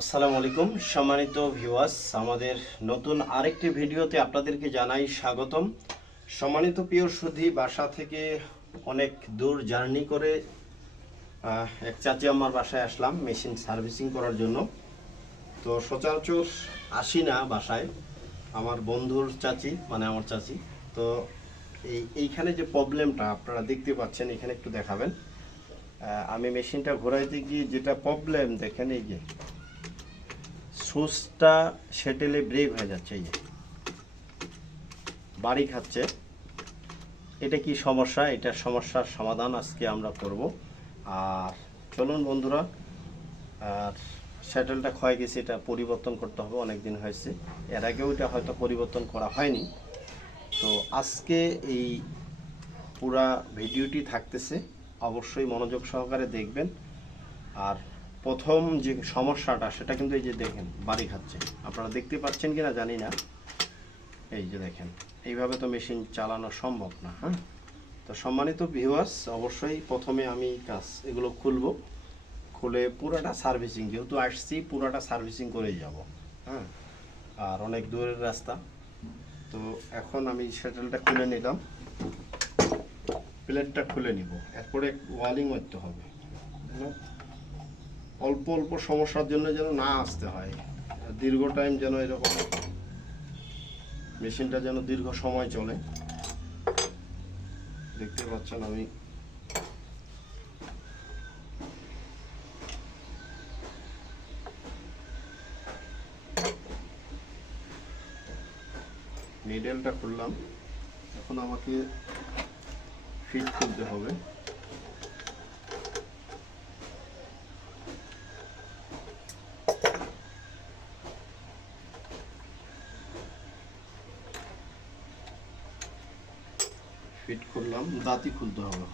আসসালামু আলাইকুম সম্মানিত ভিউয়ার্স, আমাদের নতুন আরেকটি ভিডিওতে আপনাদেরকে জানাই স্বাগতম। সম্মানিত প্রিয় সুধী, বাসা থেকে অনেক দূর জার্নি করে এক চাচি আমার বাসায় আসলাম মেশিন সার্ভিসিং করার জন্য। তো সচরাচর আসি না বাসায়, আমার বন্ধুর চাচি মানে আমার চাচি। তো এইখানে যে প্রবলেমটা আপনারা দেখতে পাচ্ছেন, এখানে একটু দেখাবেন। আমি মেশিনটা ঘোরাইতে গিয়ে যেটা প্রবলেম দেখেন, এই যে সুচটা সেটেলে ব্রেক হয়ে যাচ্ছে, এই যে বাড়ি খাচ্ছে। এটা কি সমস্যা? এটার সমস্যার সমাধান আজকে আমরা করব। আর চলুন বন্ধুরা, আর সেটেলটা ক্ষয় গেছে, এটা পরিবর্তন করতে হবে, অনেক দিন হয়েছে। এর আগেও এটা হয়তো পরিবর্তন করা হয়নি। তো আজকে এই পুরা ভিডিওটি থাকতেছে, অবশ্যই মনোযোগ সহকারে দেখবেন। আর প্রথম যে সমস্যাটা সেটা কিন্তু এই যে দেখেন বাড়ি খাচ্ছে, আপনারা দেখতে পাচ্ছেন কিনা জানি না। এই যে দেখেন, এইভাবে তো মেশিন চালানো সম্ভব না। হ্যাঁ, তো সম্মানিত ভিউয়ার্স, অবশ্যই প্রথমে আমি এগুলো খুলে পুরাটা সার্ভিসিং, যেহেতু আসছি পুরাটা সার্ভিসিং করেই যাব। হ্যাঁ, আর অনেক দূরের রাস্তা। তো এখন আমি সেটেলটা খুলে নিলাম, প্লেটটা খুলে নিব, এরপরে ওয়ালিং করতে হবে। অল্প অল্প সমস্যার জন্য যেন না আসতে হয়, দীর্ঘ টাইম যেন এরকম মেশিনটা যেন দীর্ঘ সময় চলে। দেখতে পাচ্ছেন আমি নিডেলটা খুললাম, এখন আমাকে ফিট খুলতে হবে। ফিট করলাম, দাঁতি খুলতে হবে।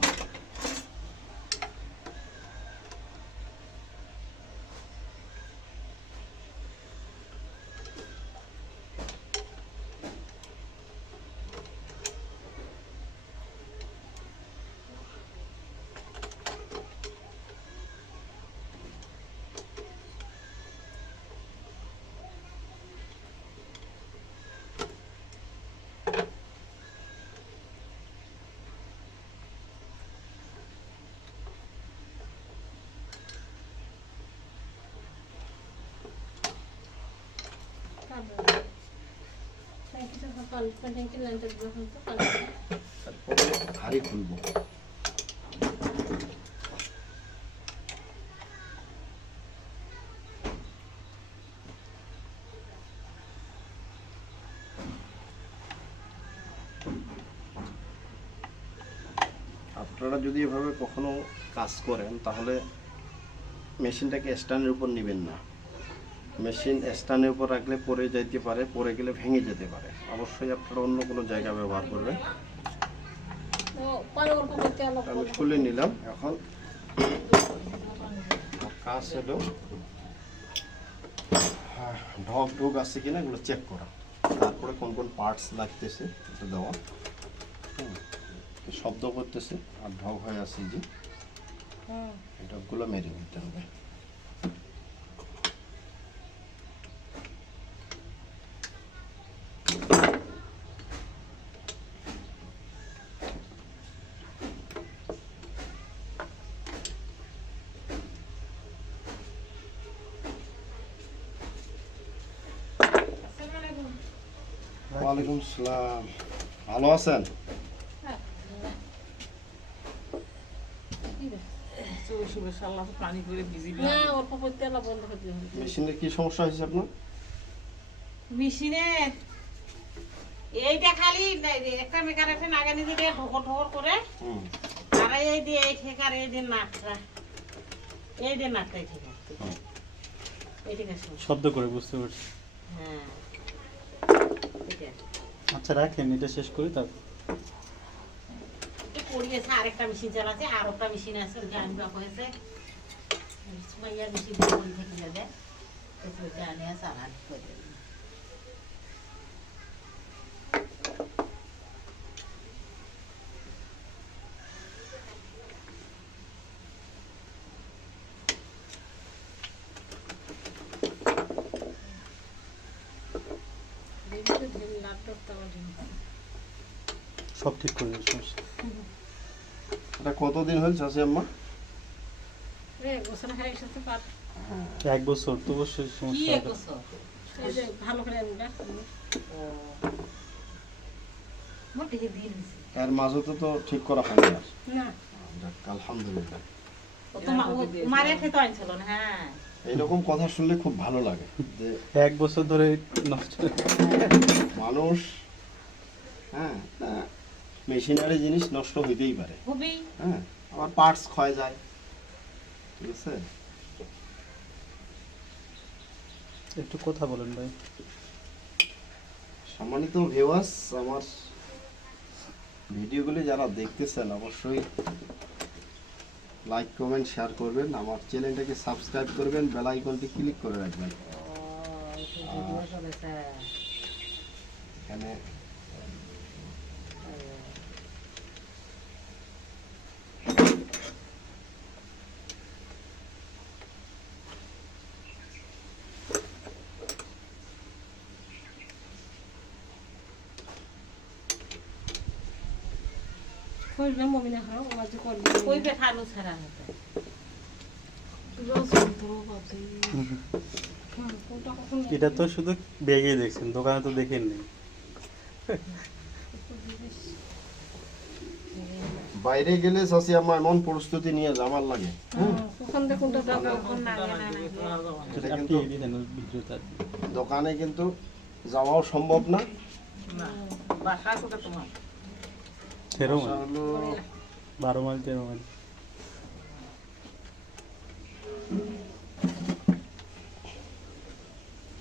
তারপরে হাড়ি খুলবো। আপনারা যদি এভাবে কখনো কাজ করেন তাহলে মেশিনটাকে স্ট্যান্ডের উপর নেবেন না। মেশিন স্ট্যান্ডের উপর রাখলে পড়ে যাইতে পারে, পড়ে গেলে ভেঙে যেতে পারে। অবশ্যই আপনারা অন্য কোনো জায়গা ব্যবহার করবেন। আমি খুলে নিলাম। এখন কাজ হলো ঢক ঢোক আছে কিনা এগুলো চেক করা, তারপরে কোন কোন পার্টস লাগতেছে এটা দেওয়া। শব্দ করতেছে আর ঢক হয়ে আছে, যে এই ঢকগুলো মেরে নিতে হবে। ওয়ালাইকুম আসসালাম, ভালো আছেন? মেশিনের কি সমস্যা হয়েছে আপনার? মেশিনে এইটা খালি একটা মেকার আছে নাগানি দিয়ে ঢোকর ঢোকর করে, আর এই দিয়ে এই ঠেকার এই দিয়ে নাটটা, এই দিয়ে নাটটা এই ঠেকার, এই ঠেকার শব্দ করে, বুঝতে পারছি। হ্যাঁ, আচ্ছা রাখেন, এটা শেষ করি তারপর। পড়িয়েছে আরেকটা মেশিন চালাচ্ছে, আর একটা মেশিন আছে ওইটা আনবা হয়েছে, সুমাইয়ার মেশিন পড়ি থেকে যাবে, ওইটা আনে চালান করে। সব ঠিক করে দেবে, সমস্যা এটা কতদিন হল চাষি আম্মা? গোসল হয়ে এসেছে পার। হ্যাঁ, 1 বছর তো অবশ্যই কি সমস্যা এক হবে। বছর? এই যে ভালো করে আনবে। মোটে দিন হয়েছে। এর মাঝে তো ঠিক করা হয়নি আর। না যাক, আলহামদুলিল্লাহ। ও তো মারে খেতে আনছিল না। হ্যাঁ এইরকম কথা শুনলে খুব ভালো লাগে যে 1 বছর ধরে নষ্ট মানুষ, হ্যাঁ, মেশিনারি জিনিস নষ্ট হইতেই পারে, খুবই হ্যাঁ, আবার পার্টস ক্ষয় যায়, ঠিক আছে। একটু কথা বলেন ভাই। সম্মানিত ভিউয়ার্স, আমার ভিডিওগুলি যারা দেখতেছেন অবশ্যই লাইক কমেন্ট শেয়ার করবেন, আমার চ্যানেলটাকে সাবস্ক্রাইব করবেন, বেল আইকনটি ক্লিক করে রাখবেন। এখানে করবে মমিনা হয় ও আজ করবে কই পেঠালো ছাড়া হতে। কোনটা কখন এটা তো শুধু ব্যাগে দেখছেন, দোকানে তো দেখেন নি। বাইরে গেলে চাষি আমার এমন প্রস্তুতি নিয়ে যাবার লাগে, কখন দে কোনটা দাও কোন না না না এটা আপনি কিন্তু এগিয়ে দেন ভিডিওটা। দোকানে কিন্তু যাওয়াও সম্ভব না। না বাসা কোটা তোমার। 13 আশা মাইল, হলো 12 মাইল 13 মাইল।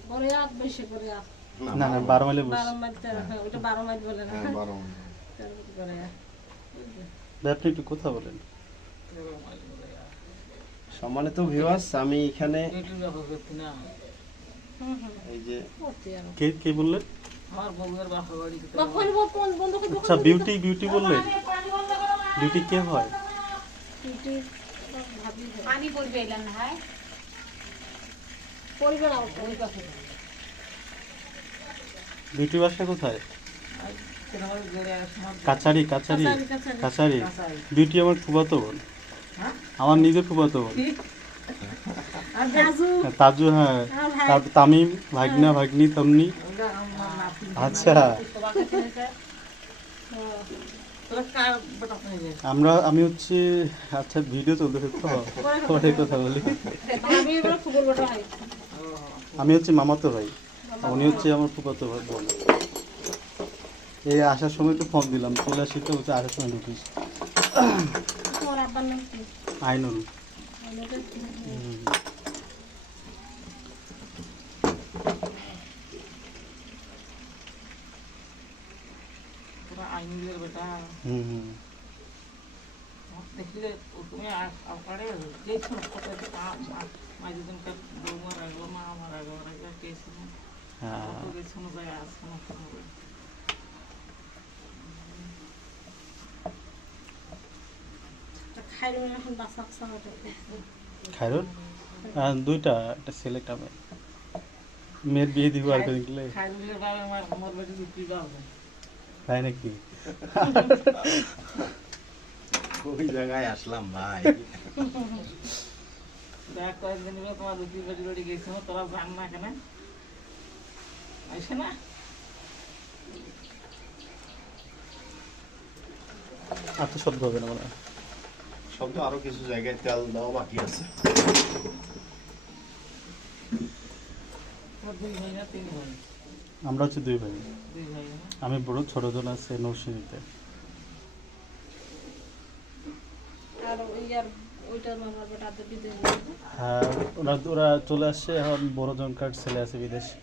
বড় আপ বেশি করে আপ না না 12 মাইলে বসে। 12 মাইল হ্যাঁ ওটা 12 মাইল বলে না হ্যাঁ, 12 মাইল। করে ভাই আপনি একটু কথা বলেন। সম্মানিত ভিউয়ার্স, আমি এখানে এই যে করতে আর কে কে বললেন? আমার বউয়ের বাপা বাড়ি বা করব কোন বন্ধ করে আচ্ছা, বিউটি বললেন। বিউটি কে হয়? ভাবি পানি পড়বে এলেন না হয়। করবে না ওই কথা বিউটি বাসা কোথায়? কাছারি কাছারি কাছারি। বিউটি আমার ফুফাতো বোন, আমার নিজের ফুফাতো বোন। আর রাজু তাজু, হ্যাঁ, তারপর তামিম, ভাগনা ভাগ্নি তমনি। আচ্ছা, আমি হচ্ছে, আচ্ছা ভিডিও চলতেছে তো, পরে কথা বলি। আমি এবার ফুটবল বটা হয় আমি হচ্ছে মামাতো ভাই, উনি হচ্ছে আমার ফুফাতো ভাই বোন। এই আসার সময় একটু ফোন দিলাম, চলে আসি তো, হচ্ছে আসার সময় ঢুকিস। তোমার আব্বার নাম কি আইনুল। আমাদের আইনের বেটা হুম হুম। দেখলে তুমি আকারে দেখছো কত মাঝে দিনকার বউ মারা গেল, মা মারা গেল, গেছিল হ্যাঁ, কত গেছিল যায় আসছে না খবর। খাইলো এখন বাসা খাওয়াটা খায়রুল দুইটা, একটা ছেলে একটা মেয়ে। মেয়ের বিয়ে দিব আর করে গেলে, খাইরুলের বাবা আমার বাড়ি বিক্রি যাবে। তাই নাকি? ওই জায়গায় আসলাম ভাই। দেখ কয়েকদিন হলো তোমার বিক্রি বাড়ি বাড়ি গেছিল, তোরা জান না কেন আসে না। আর তো শব্দ হবে না মনে হয়। শব্দ আরো কিছু জায়গায় তেল দেওয়া বাকি আছে। তোর 2 ভাই না 3 ভাই? আমরা হচ্ছে 2 ভাই। 2 ভাই না? আমি বড়, ছোট জন আছে নরসিংদীতে। আর ইয়ার ওইটা মামার বেটা তো বিদেশ হ্যাঁ, ওরা চলে আসছে, এখন বড় জনকার ছেলে আছে বিদেশে।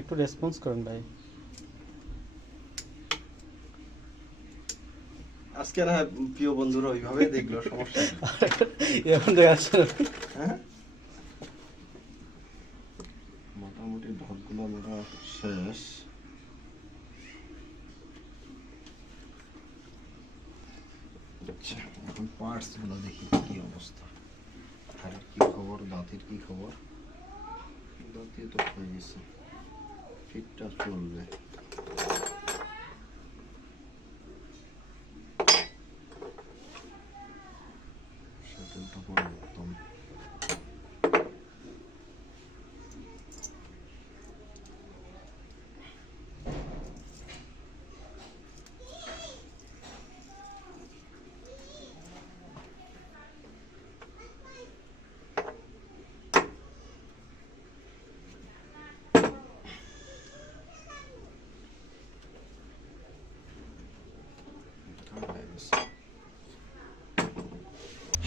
একটু রেসপন্স করেন ভাই। আজকে না হয় প্রিয় বন্ধুরা ওইভাবে দেখলো, সমস্যা নেই। এখন দেখাচ্ছে হ্যাঁ, মোটামুটি ঢকগুলো মোটা শেষ। আচ্ছা, এখন পার্টসগুলো দেখি কি অবস্থা। হাড়ের কি খবর, দাঁতের কি খবর? দাঁতিও তো হয়ে গেছে, ফিটটা চলবে। শাটলটা পরিবর্তন।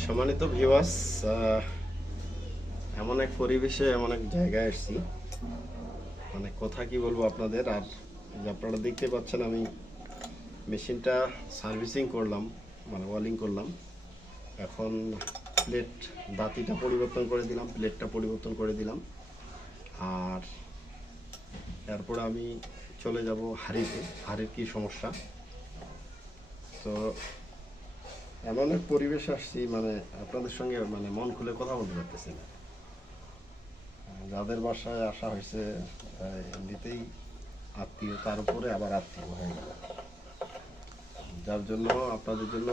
সম্মানিত ভিউয়ার্স, এমন এক পরিবেশে এমন এক জায়গায় আসছি, মানে কথা কি বলবো আপনাদের। আর এই যে আপনারা দেখতে পাচ্ছেন আমি মেশিনটা সার্ভিসিং করলাম, মানে ওয়ালিং করলাম। এখন প্লেট দাঁতিটা পরিবর্তন করে দিলাম, প্লেটটা পরিবর্তন করে দিলাম। আর তারপরে আমি চলে যাব হাঁড়িতে, হাঁড়ির কি সমস্যা। তো এমন এক পরিবেশ আসছি, মানে আপনাদের সঙ্গে মানে মন খুলে কথা বলতে পারতেছি না। যাদের বাসায় আসা হয়েছে এমনিতেই আত্মীয়, তার উপরে আবার আত্মীয় হয়ে গেল, যার জন্য আপনাদের জন্য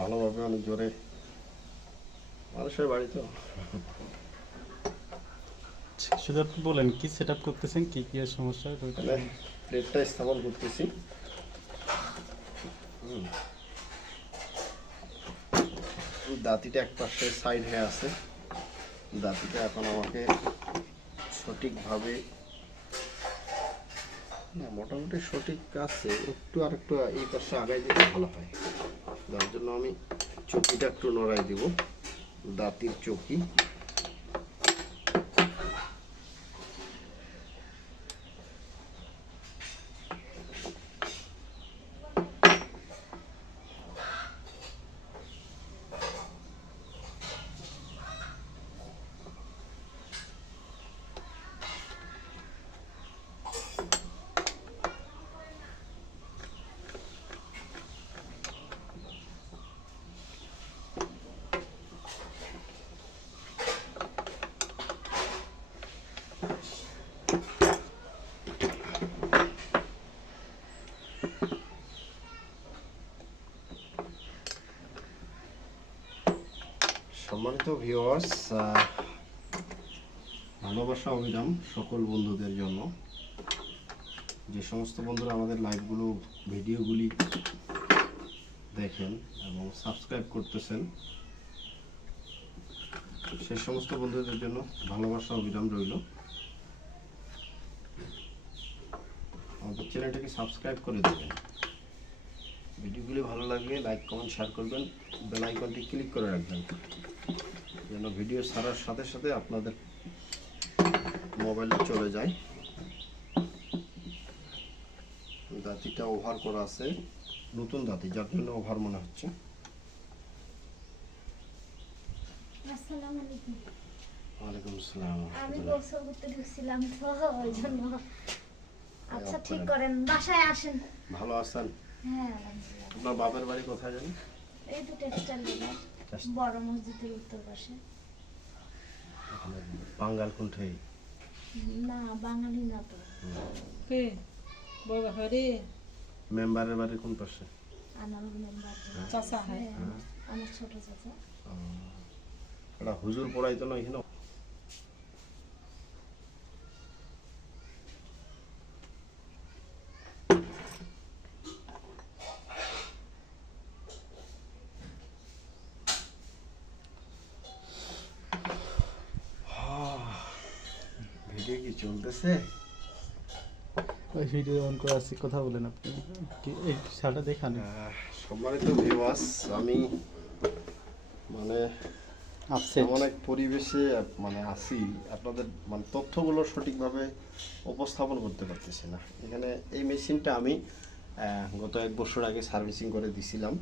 ভালোভাবে অনেক জোরে মানুষের বাড়ি তো। শুধু আপনি বলেন কি সেট আপ করতেছেন, কি কি সমস্যা ওইটা। মানে প্লেটটা স্থাপন করতেছি। দাঁতিটা এক পাশে সাইড হয়ে আছে, দাঁতিটা এখন আমাকে সঠিকভাবে, না মোটামুটি সঠিক আছে, একটু আর একটু এই পাশে আগাই দিলে ভালো হয়। যার জন্য আমি চকিটা একটু নড়াই দিব, দাঁতির চকি। সম্মানিত ভিউয়ার্স, ভালোবাসা অবিরাম সকল বন্ধুদের জন্য। যে সমস্ত বন্ধুরা আমাদের লাইভগুলো, ভিডিওগুলি দেখেন এবং সাবস্ক্রাইব করতেছেন, সে সমস্ত বন্ধুদের জন্য ভালোবাসা অবিরাম রইল। আমাদের চ্যানেলটাকে সাবস্ক্রাইব করে দেবেন। ভিডিওগুলি ভালো লাগলে লাইক, কমেন্ট, শেয়ার করবেন। বেল আইকনটি ক্লিক করে রাখবেন যেন ভিডিও ছাড়ার সাথে সাথে আপনাদের মোবাইলে চলে যায়। দাঁতিটা ওভার করা আছে, নতুন দাঁতি, যার জন্য ওভার মনে হচ্ছে। আসসালামু আলাইকুম। ওয়ালাইকুম আসসালাম। আমি গোসল করতে ঢুকছিলাম তো ওই জন্য। আচ্ছা ঠিক করেন, বাসায় আসেন। ভালো আছেন? হ্যাঁ আলহামদুলিল্লাহ। আপনার বাপের বাড়ি কোথায় জানেন? এই তো টেক্সটাইল বাজার, বড় মসজিদের উত্তর পাশে। বাঙ্গাল কুণ্ঠেই? না বাঙালি না তো। কে বড় হরে মেম্বারের বাড়ি কোন পাশে? আনারুল মেম্বার। চাচা হয়। হ্যাঁ, আমার ছোট চাচা। এটা হুজুর পড়াইতো না এখানে? ভিডিও কি চলতেছে? ওই ভিডিও অন করে আছে, কথা বলেন আপনি। এই শাটা দেখান। সম্মানিত ভিউয়ার্স, আমি মানে আপসেট এমন এক পরিবেশে মানে আছি, আপনাদের মানে তথ্যগুলো সঠিকভাবে উপস্থাপন করতে পারতেছি না। এখানে এই মেশিনটা আমি গত 1 বছর আগে সার্ভিসিং করে দিছিলাম,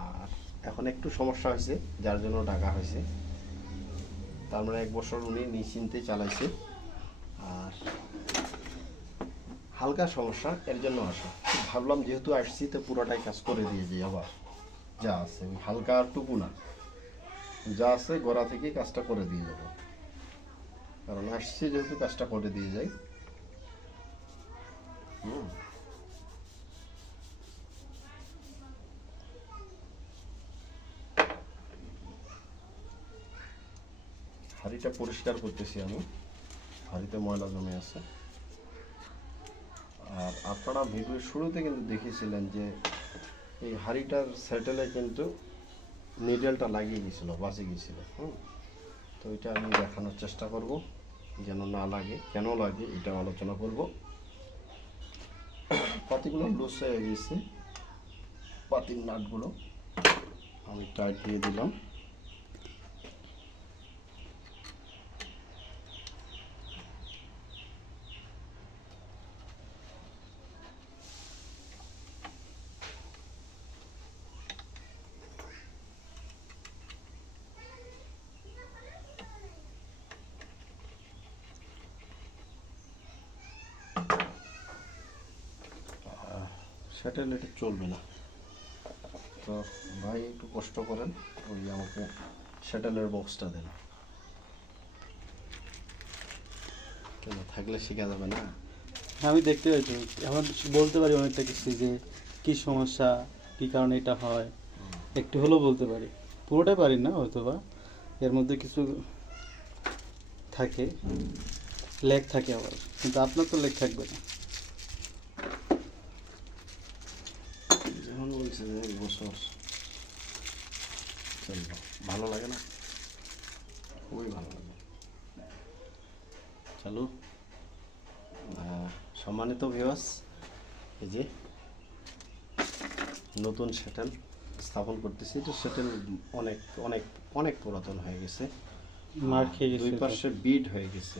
আর এখন একটু সমস্যা হয়েছে যার জন্য ডাকা হয়েছে। তার মানে 1 বছর উনি নিশ্চিন্তে চালাইছে, আর হালকা সমস্যা, এর জন্য আসা। ভাবলাম যেহেতু আসছি তো পুরোটাই কাজ করে দিয়ে যাই আবার। যা আছে, ওই হালকা টুকু না, যা আছে গোড়া থেকে কাজটা করে দিয়ে যাব, কারণ আসছে যেহেতু কাজটা করে দিয়ে যাই। হাঁড়িটা পরিষ্কার করতেছি আমি, হাঁড়িতে ময়লা জমে আছে। আর আপনারা ভিডিওর শুরুতে কিন্তু দেখেছিলেন যে এই হাঁড়িটার স্যাটেলে কিন্তু নিডেলটা লাগিয়ে গেছিলো, বাজে গেছিলো। তো এটা আমি দেখানোর চেষ্টা করব, যেন না লাগে, কেন লাগে এটা আলোচনা করব। পাতিগুলো লুজ হয়ে গেছে, পাতির নাটগুলো আমি টাইট দিয়ে দিলাম। স্যাটেল এটা চলবে না, তো ভাই একটু কষ্ট করেন, ওই আমাকে স্যাটেলের বক্সটা দেন। কেন থাকলে শেখা যাবে না? আমি দেখতে পাচ্ছি, এখন বলতে পারি অনেকটা কিছু, যে কি সমস্যা, কি কারণে এটা হয়, একটু হলেও বলতে পারি। পুরোটাই পারি না হয়তো, বা এর মধ্যে কিছু থাকে, লেগ থাকে আবার, কিন্তু আপনার তো লেগ থাকবে না। যেমন বলছে যে এক বছর চলবে, ভালো লাগে না? খুবই ভালো লাগে। চলো, সম্মানিত ভিউয়ার্স, এই যে নতুন শ্যাটেল স্থাপন করতেছি। এটা শ্যাটেল অনেক অনেক অনেক পুরাতন হয়ে গেছে, মার খেয়ে গেছে, দুই পাশে বিড হয়ে গেছে,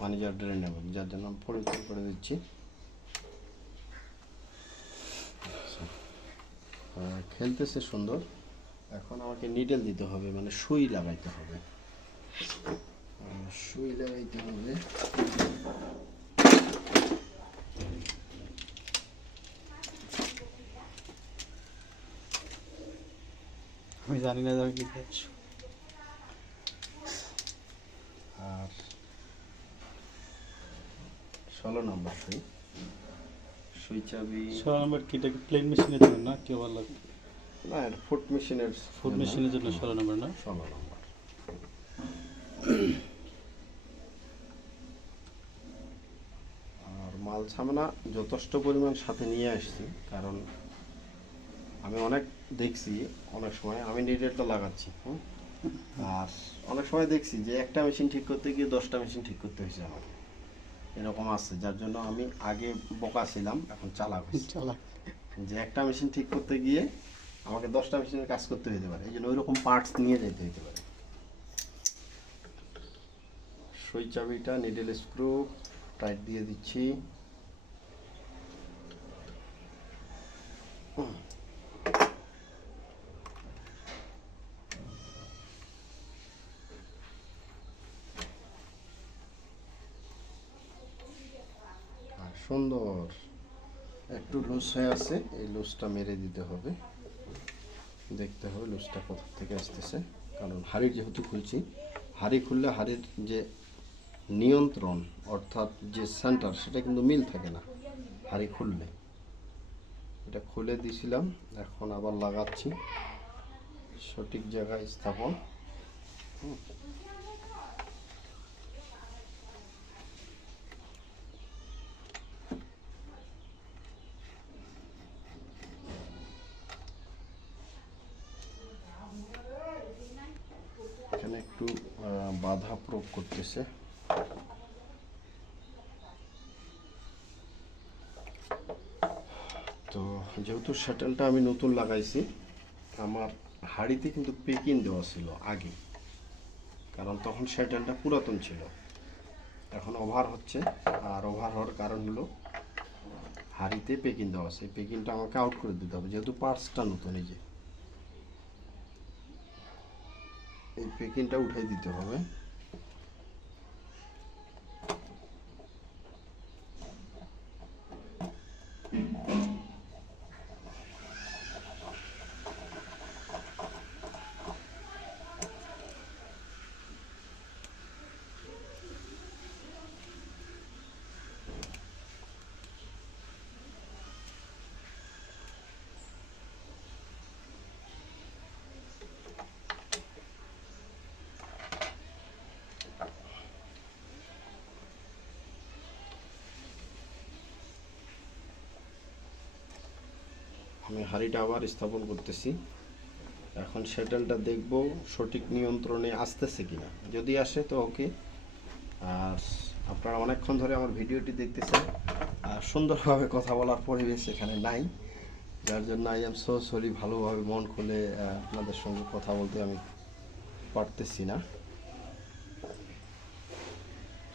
পানি যা ড্রেন নেব, যার জন্য আমি পরিবর্তন করে দিচ্ছি। খেলতেছে সুন্দর। এখন আমাকে নিডেল দিতে হবে, মানে সুই লাগাইতে হবে, সুই লাগাইতে হবে। আমি জানি না আমি লিখে আর 16 নম্বর সুই, সুই চাবি 16 নম্বর কি, এটা প্লেন মেশিনের জন্য না, কি আবার লাগবে? না, এটা ফুট মেশিনের, ফুড মেশিনের জন্য 16 নম্বর না? 16 নম্বর। আর মাল সামনা যথেষ্ট পরিমাণ সাথে নিয়ে আসছি, কারণ আমি অনেক দেখছি, অনেক সময় আমি নিডেলটা লাগাচ্ছি, আর অনেক সময় দেখছি যে একটা মেশিন ঠিক করতে গিয়ে 10টা মেশিন ঠিক করতে হয়েছে আমাকে, এরকম আছে। যার জন্য আমি আগে বোকা ছিলাম, এখন চালাক হয়েছি, চালাক। যে একটা মেশিন ঠিক করতে গিয়ে আমাকে 10টা মেশিনের কাজ করতে হতে পারে, এই জন্য ওই রকম পার্টস নিয়ে যেতে হতে পারে। সুই চাবিটা নিডেল স্ক্রু টাইট দিয়ে দিচ্ছি। সুন্দর, একটু লুজ হয়ে আছে, এই লুজটা মেরে দিতে হবে, দেখতে হবে লুজটা কোথা থেকে আসতেছে, কারণ হাড়ি যেহেতু খুলছি, হাড়ি খুললে হাড়ির যে নিয়ন্ত্রণ অর্থাৎ যে সেন্টার সেটা কিন্তু মিল থাকে না হাড়ি খুললে। এটা খুলে দিয়েছিলাম, এখন আবার লাগাচ্ছি সঠিক জায়গায় স্থাপন। এখানে একটু বাধা প্রয়োগ করতেছে, তো যেহেতু শাটেলটা আমি নতুন লাগাইছি, আমার হাড়িতে কিন্তু পেকিং দেওয়া ছিল আগে, কারণ তখন শাটেলটা পুরাতন ছিল, এখন ওভার হচ্ছে, আর ওভার হওয়ার কারণ হলো হাড়িতে পেকিং দেওয়া আছে, পেকিংটা আমাকে আউট করে দিতে হবে, যেহেতু পার্টসটা নতুন। এই যে এই পেকিংটা উঠাই দিতে হবে। আমি হাঁড়িটা আবার স্থাপন করতেছি। এখন শ্যাটেলটা দেখব সঠিক নিয়ন্ত্রণে আসতেছে কিনা, যদি আসে তো ওকে। আর আপনারা অনেকক্ষণ ধরে আমার ভিডিওটি দেখতেছেন, আর সুন্দরভাবে কথা বলার পরিবেশ এখানে নাই, যার জন্য আই এম সো সরি, ভালোভাবে মন খুলে আপনাদের সঙ্গে কথা বলতে আমি পারতেছি না।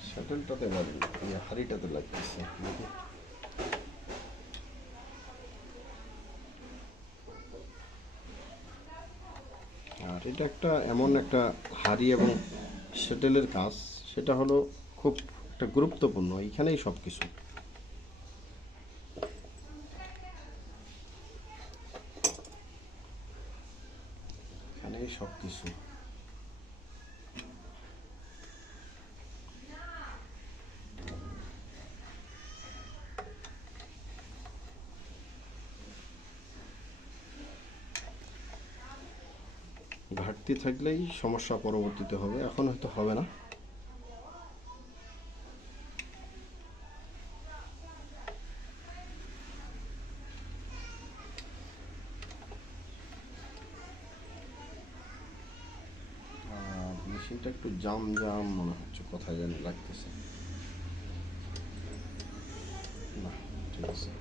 শ্যাটেলটাতে লাগে, হাঁড়িটাতে লাগতেছে দেখি। আর এটা একটা এমন একটা হাঁড়ি এবং শ্যাটেলের কাজ, সেটা হলো খুব একটা গুরুত্বপূর্ণ, এখানেই সব কিছু। এখানেই সব কিছু। ঘাটতি থাকলেই সমস্যা পরবর্তীতে হবে, এখন হয়তো হবে না। মেশিনটা একটু জাম জাম মনে হচ্ছে, কোথায় জানি লাগতেছে। না, ঠিক আছে।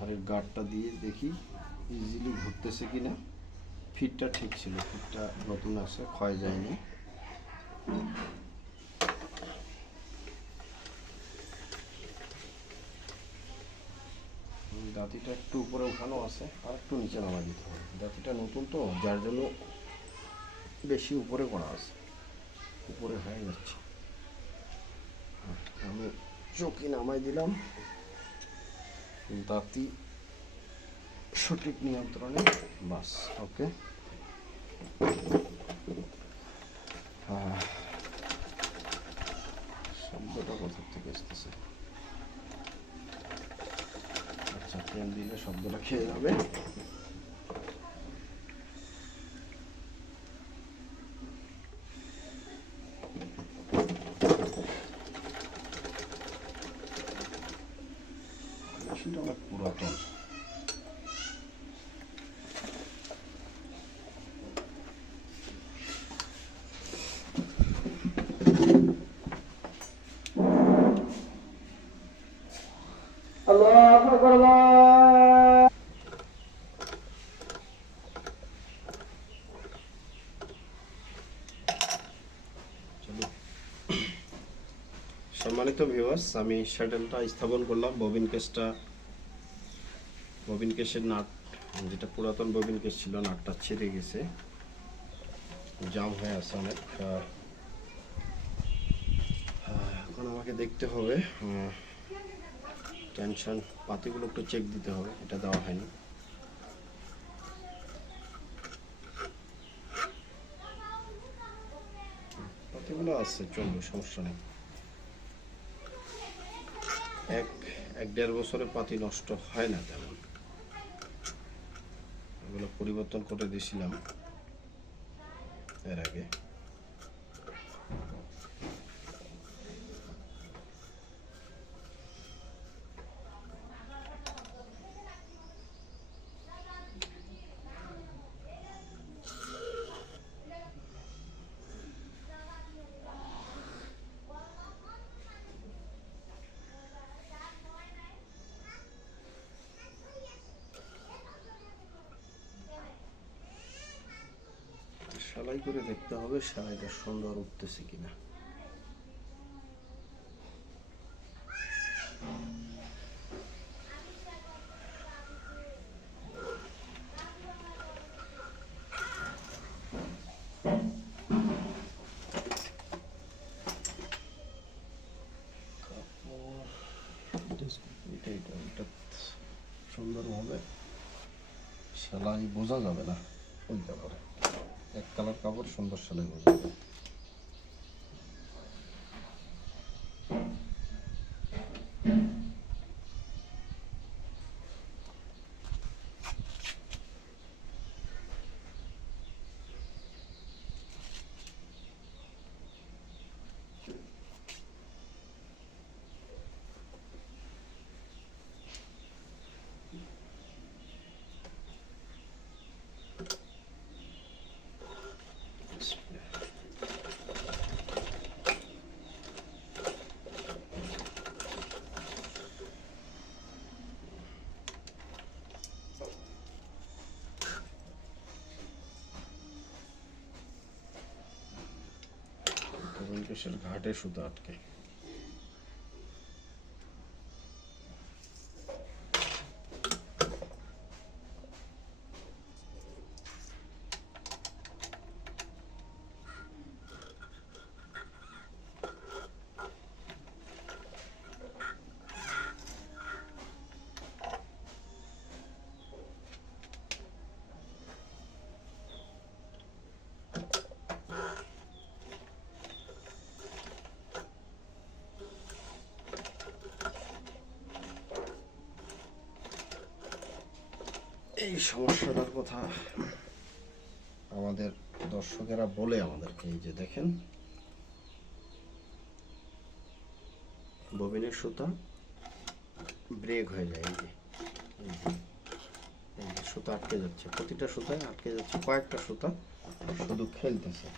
হাড়ির গার্ডটা দিয়ে দেখি ইজিলি ঘুরতেছে কিনা। ফিটটা ঠিক ছিল, ফিটটা নতুন আছে, ক্ষয় যায়নি। দাঁতিটা একটু উপরে উঠানো আছে, আর একটু নিচে নামা দিতে হবে। দাঁতিটা নতুন তো, যার জন্য বেশি উপরে করা আছে, উপরে হয়ে যাচ্ছে। আমি চৌকি নামাই দিলাম, দাঁতি সঠিক নিয়ন্ত্রণে, বাস ওকে। শব্দটা কোথা থেকে আসতেছে? আচ্ছা, ট্রেন দিলে শব্দটা খেয়ে যাবে। মেশিনটা অনেক পুরাতন। সম্মানিত ভিউয়ার্স, আমি শ্যাটেলটা স্থাপন করলাম। ববিন কেসের নাট, যেটা পুরাতন ববিন কেস ছিল, নাটটা ছিঁড়ে গেছে, জাম হয়ে আছে অনেক। এখন আমাকে দেখতে হবে, টেনশন পাতিগুলো একটু চেক দিতে হবে, এটা দেওয়া হয়নি। পাতিগুলো আছে, চলবে, সমস্যা নেই। এক দেড় বছরের পাতি নষ্ট হয় না তেমন, এগুলো পরিবর্তন করে দিয়েছিলাম এর আগে। সেলাই করে দেখতে হবে সেলাইটা সুন্দর উঠতেছে কিনা। এটা সুন্দরভাবে সেলাই বোঝা যাবে না, ওইটা করে এক কালার কাপড় সুন্দর সেলাই বোঝা যাবে। বালিশের ঘাটে সুতা আটকে। এই সমস্যাটার কথা আমাদের দর্শকেরা বলে আমাদেরকে, এই যে দেখেন ববিনের সুতা ব্রেক হয়ে যায়, এই যে সুতা আটকে যাচ্ছে, প্রতিটা সুতায় আটকে যাচ্ছে, কয়েকটা সুতা শুধু খেলতেছে।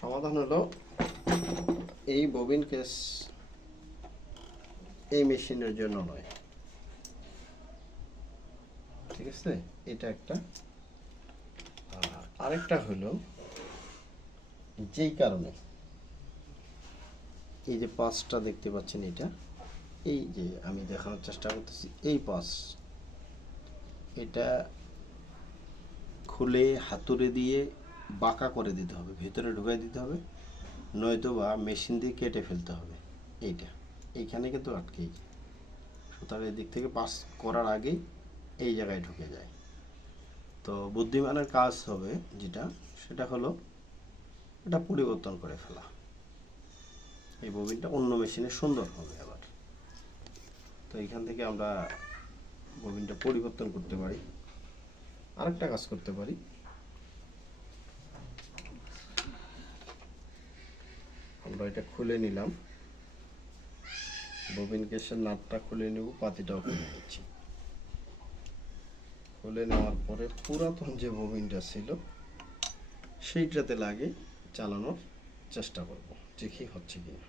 সমাধান হলো এই ববিন কেস এই মেশিনের জন্য নয়, ঠিক আছে? এটা একটা। আরেকটা হলো যেই কারণে এই যে পাঁচটা দেখতে পাচ্ছেন, এটা এই যে আমি দেখানোর চেষ্টা করতেছি, এই পাঁচ এটা খুলে হাতুড়ে দিয়ে বাঁকা করে দিতে হবে, ভেতরে ঢুকাই দিতে হবে, নয়তো বা মেশিন দিয়ে কেটে ফেলতে হবে। এইখানে কিন্তু আটকেই সুতার এই দিক থেকে পাস করার আগেই এই জায়গায় ঢুকে যায়। তো বুদ্ধিমানের কাজ হবে যেটা, সেটা হলো এটা পরিবর্তন করে ফেলা। এই ববিনটা অন্য মেশিনে সুন্দর হবে আবার। তো এইখান থেকে আমরা ববিনটা পরিবর্তন করতে পারি। আরেকটা কাজ করতে পারি, আমরা এটা খুলে নিলাম, ববিন কেসের নাটটা খুলে নেব, পাতিটাও খুলে নিচ্ছি। খুলে নেওয়ার পরে পুরাতন যে ববিনটা ছিল সেইটাতে লাগে চালানোর চেষ্টা করব, দেখি হচ্ছে কিনা।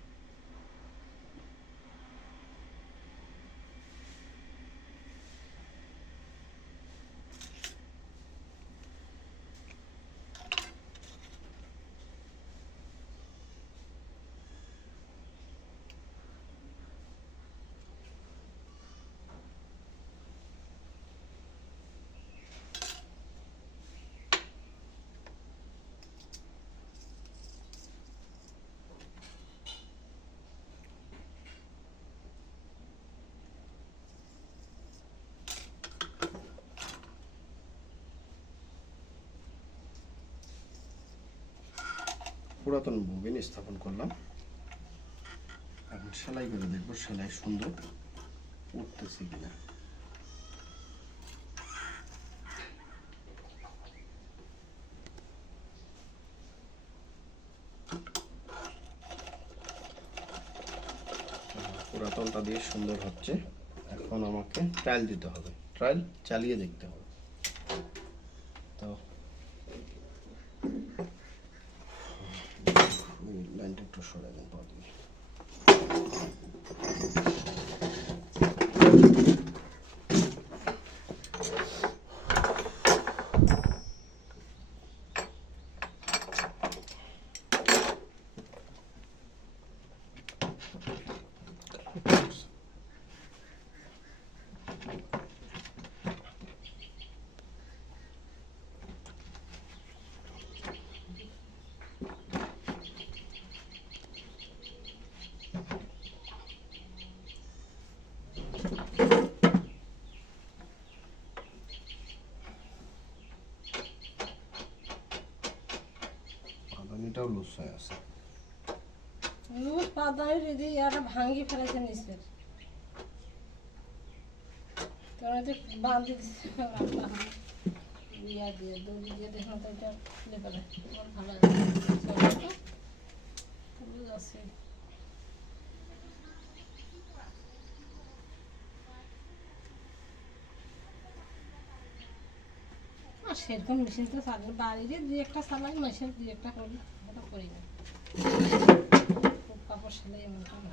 পুরাতন ববিন স্থাপন করলাম, এখন সেলাই করে দেখবো সেলাই সুন্দর উঠতেছে কিনা। পুরাতনটা দিয়ে সুন্দর হচ্ছে, এখন আমাকে ট্রায়াল দিতে হবে, ট্রায়াল চালিয়ে দেখতে হবে। তো লাইনটা একটু সরে দেন পাতি। পাদানিটাও লুজ হয়ে আছে। লুজ পাতায় যদি একটা ভাঙি ফেলেছে নিচের, কারণ এটা বাঁধি দিচ্ছে রাখতে হয় ইয়া দিয়ে, দড়ি দিয়ে দেখুন তো এটা খুলে ফেলে। আমার ভালো লাগে লুজ আছে। আর সেরকম মেশিন তো চালাই, বাড়িতে দুই একটা চালাই, মেশিন দুই একটা করি, ওটা করি না। খুব কাপড় সেলাই এমনটা না।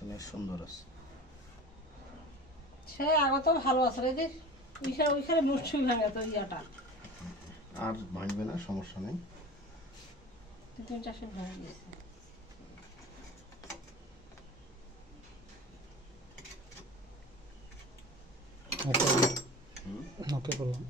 আসলে সুন্দর আছে। সে আগে তো ভালো আছে রে, ওইখানে মুসুই ভাঙে তো ইয়াটা আর ভাঙবে না, সমস্যা নেই। 3-4 সেন্ট ভাঙে গেছে। ওকে বললাম।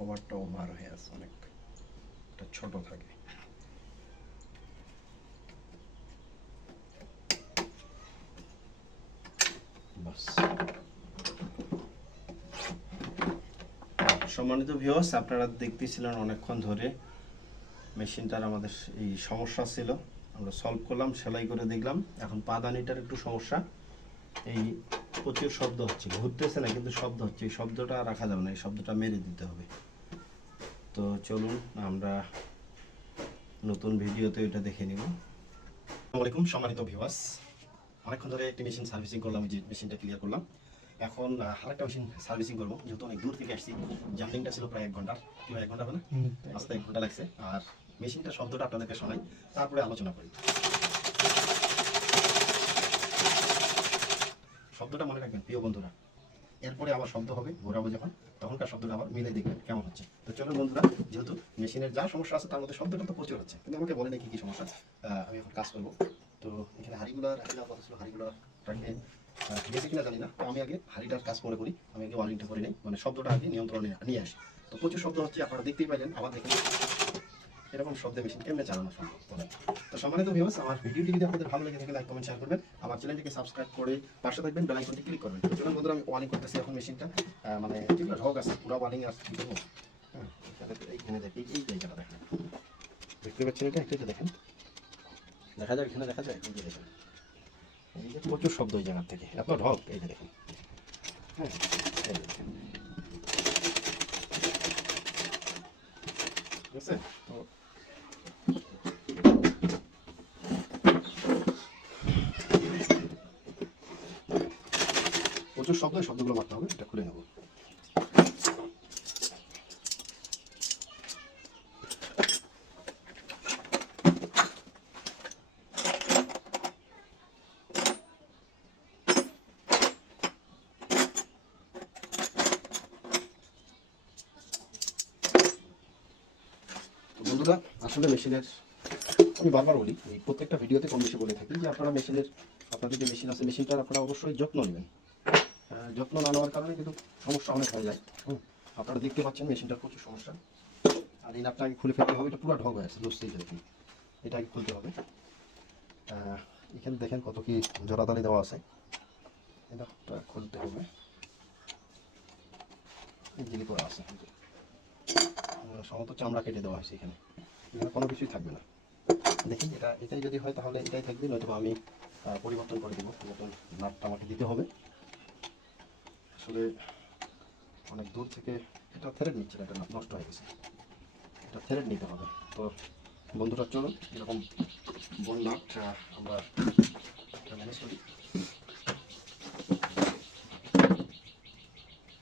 কভারটা ওভার হয়ে আছে অনেক, এটা ছোট থাকে। বাস। সম্মানিত ভিউয়ার্স, আপনারা দেখতেছিলেন অনেকক্ষণ ধরে মেশিনটার আমাদের এই সমস্যা ছিল, আমরা সলভ করলাম, সেলাই করে দেখলাম। এখন পাদানিটার একটু সমস্যা, এই প্রচুর শব্দ হচ্ছে, ঘুরতেছে না কিন্তু শব্দ হচ্ছে, এই শব্দটা রাখা যাবে না, এই শব্দটা মেরে দিতে হবে। তো চলুন আমরা নতুন ভিডিওতে এটা দেখে নিব। আসসালামু আলাইকুম সম্মানিত ভিউয়ার্স, অনেকক্ষণ ধরে একটি মেশিন সার্ভিসিং করলাম, এই যে মেশিনটা ক্লিয়ার করলাম। এখন আরেকটা মেশিন সার্ভিসিং করবো, যেহেতু অনেক দূর থেকে আসছি। জার্নিংটা ছিল প্রায় 1 ঘন্টা, কি 1 ঘন্টা হবে না, আস্তে 1 ঘন্টা লাগছে। আর মেশিনটা শব্দটা আপনাদেরকে শোনাই, তারপরে আলোচনা করি। শব্দটা মনে রাখবেন প্রিয় বন্ধুরা, এরপরে আবার শব্দ হবে, ঘোরাবো যখন, তখনকার শব্দটা আবার মিলে দেখবেন কেমন হচ্ছে। তো চলুন বন্ধুরা, যেহেতু মেশিনের যা সমস্যা আছে তার মধ্যে শব্দটা তো প্রচুর হচ্ছে, কিন্তু আমাকে বলে নেই কী কী সমস্যা। আমি এখন কাজ করবো। তো এখানে হাঁড়িগুলো রাখে যাওয়ার কথা ছিল, হাঁড়িগুলো রাখে গেছে কিনা জানি না। তো আমি আগে হাঁড়িটার কাজ মনে করি, আমি আগে ওয়ারিংটা করে নিই, মানে শব্দটা আগে নিয়ন্ত্রণে নিয়ে আসি। তো প্রচুর শব্দ হচ্ছে, আপনারা দেখতেই পাইলেন। আবার দেখেন এরকম শব্দে মেশিন কেমনে চালানো সম্ভব বলে। তো সম্মানিত ভিউয়ার্স, আমার ভিডিওটি যদি আপনাদের ভালো লেগে থাকে লাইক কমেন্ট শেয়ার করবেন, আমার চ্যানেলটিকে সাবস্ক্রাইব করে পাশে থাকবেন, বেল আইকনটি ক্লিক করবেন। তো চলুন বন্ধুরা, আমি ওয়ারিং করতেছি এখন মেশিনটা, মানে যেগুলো ঢোক আছে পুরো ওয়ারিং আর কি করবো। হ্যাঁ, এইখানে দেখি, এই জায়গাটা দেখেন, দেখতে পাচ্ছেন এটা, এটা দেখেন, দেখা যায় এখানে, দেখা যায়, এই যে দেখেন, এই যে প্রচুর শব্দ এই জায়গার থেকে, এত ঢোক, এই যে দেখেন। হ্যাঁ, এই যে দেখেন, ঠিক আছে। তো প্রচুর শব্দ, শব্দগুলো মারতে হবে, এটা খুলে নেব। বন্ধুরা, আসলে মেশিনের, আমি বারবার বলি, এই প্রত্যেকটা ভিডিওতে কম বেশি বলে থাকি যে আপনারা মেশিনের, আপনাদের যে মেশিন আছে মেশিনটার আপনারা অবশ্যই যত্ন নেবেন। যত্ন না নেওয়ার কারণে কিন্তু সমস্যা অনেক হয়ে যায়। আপনারা দেখতে পাচ্ছেন মেশিনটার প্রচুর সমস্যা। আর এই নাটটা আগে খুলে ফেলতে হবে, এটা পুরো ঢোক হয়ে আছে, বুঝতেই দেখুন, এটা আগে খুলতে হবে। এখানে দেখেন কত কি জোড়াতালি দেওয়া আছে, এটা খুলতে হবে, জিলি করা আছে, সমস্ত চামড়া কেটে দেওয়া হয়েছে, এখানে এখানে কোনো কিছুই থাকবে না। দেখি এটাই যদি হয় তাহলে এটাই থাকবে, নয়তো আমি পরিবর্তন করে দেবো, নতুন নাটটা আমাকে দিতে হবে। আসলে অনেক দূর থেকে এটা থ্রেড নিচ্ছে, এটা নষ্ট হয়ে গেছে, এটা থ্রেড নিতে হবে। তো বন্ধুরা চলুন, এরকম বল নাট আমরা ম্যানেজ করি।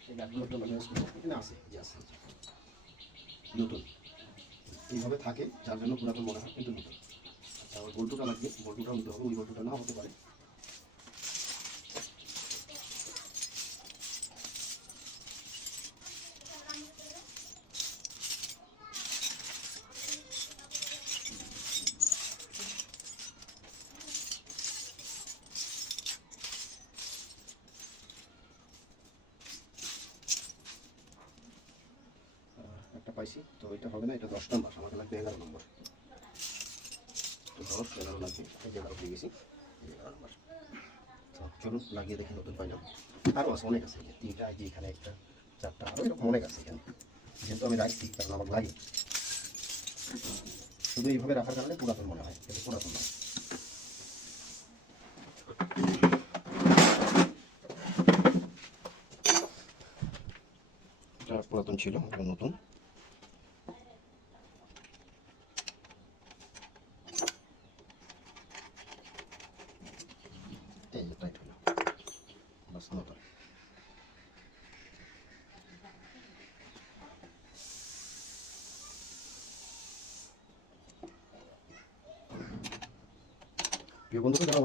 এই নাটগুলো ম্যানেজ করি, এখানে আছে, যে আছে নতুন, এইভাবে থাকে, যার জন্য পুরাতন মনে হয়, কিন্তু নতুন। আচ্ছা, আমার বল্টুটা লাগবে, বল্টুটা নিতে হবে, ওই বল্টুটা না হতে পারে। একটা পাইছি, তো এটা হবে না, এটা 10 নম্বর, আমাকে লাগবে 11 নম্বর। তো 10, 11 লাগবে, এই যে 11 পেয়ে গেছি, 11 নম্বর। তো চলুন লাগিয়ে দেখি নতুন পাইলাম। আরও আছে, অনেক আছে, 3টা, এই যে এখানে 1টা, 4টা, আরও এরকম অনেক আছে এখানে, যেহেতু আমি রাখছি কারণ আমার লাগে। শুধু এইভাবে রাখার কারণে পুরাতন মনে হয়, কিন্তু পুরাতন নয়। এটা পুরাতন ছিল, এটা নতুন। প্রিয় বন্ধুরা, যারা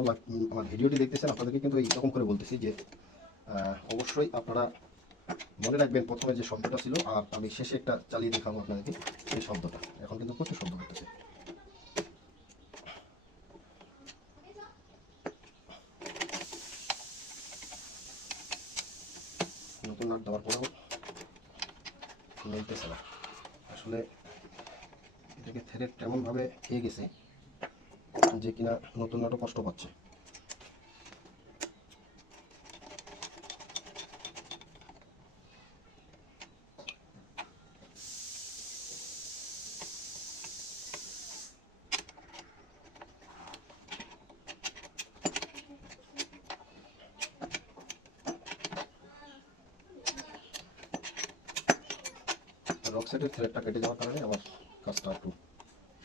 আমার ভিডিওটি দেখতেছেন, আপনাদেরকে কিন্তু এইরকম করে বলতেছি যে অবশ্যই আপনারা মনে রাখবেন প্রথমে যে শব্দটা ছিল, আর আমি শেষে একটা চালিয়ে দেখাবো আপনাদেরকে সেই শব্দটা। এখন কিন্তু প্রচুর শব্দ করতেছে। নতুন নাট দেওয়ার পরেও মিলতেছে না। আসলে এটাকে থ্রেড তেমনভাবে খেয়ে গেছে যে কিনা নতুন নাটও কষ্ট পাচ্ছে। রক সাইডের থ্রেডটা কেটে যাওয়ার কারণে আমার কাজটা একটু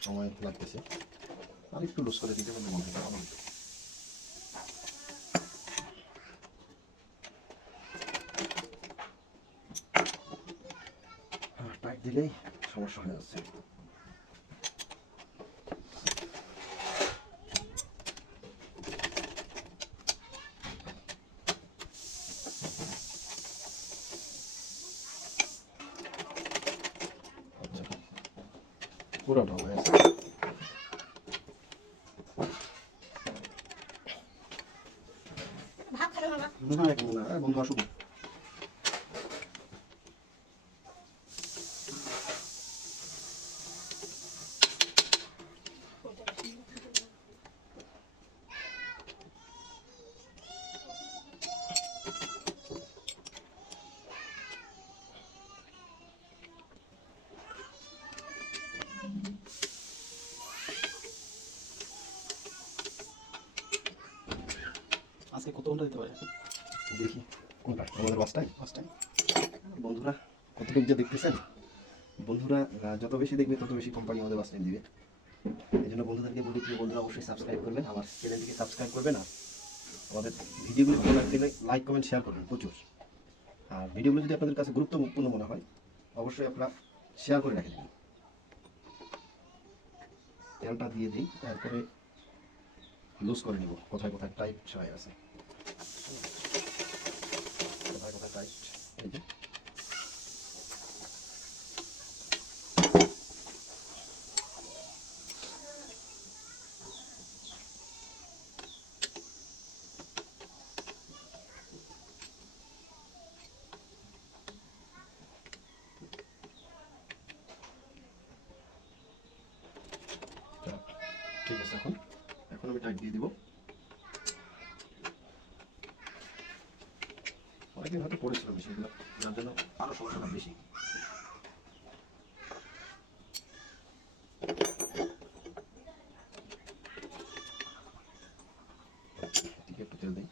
সময় লাগতেছে। আর একটু লুজ করে দিতে বলে মনে হয় ভালো হতো। টাইট দিলেই সমস্যা হয়ে যাচ্ছে। পুরোটা হয়ে গেছে। ভাত খাবে না? না, বন্ধু আসুক। আজকে কত ঘন্টা দিতে পারে? দেখি কোনটা আমাদের বাসটাই। First time. বন্ধুরা কতটুকু যে দেখতেছেন, বন্ধুরা যত বেশি দেখবে তত বেশি কোম্পানি আমাদের বাস টাইম দিবে। এই জন্য বন্ধুদেরকে বলি, প্রিয় বন্ধুরা অবশ্যই সাবস্ক্রাইব করবেন, আমার চ্যানেলটিকে সাবস্ক্রাইব করবেন, আর আমাদের ভিডিওগুলো ভালো লাগলে লাইক কমেন্ট শেয়ার করবেন প্রচুর। আর ভিডিওগুলো যদি আপনাদের কাছে গুরুত্বপূর্ণ মনে হয় অবশ্যই আপনারা শেয়ার করে রেখে দেবেন। তেলটা দিয়ে দিই, তারপরে লুজ করে নিব কোথায় কোথায় টাইট হয়ে আছে, কোথায় কোথায় টাইট। এই যে ঠিক আছে। এখন আমি টাইট দিয়ে দিব। অনেকদিন হয়তো পড়েছিল মেশিনগুলো, যার জন্য আরো সমস্যাটা বেশি। এদিকে একটু তেল দিই।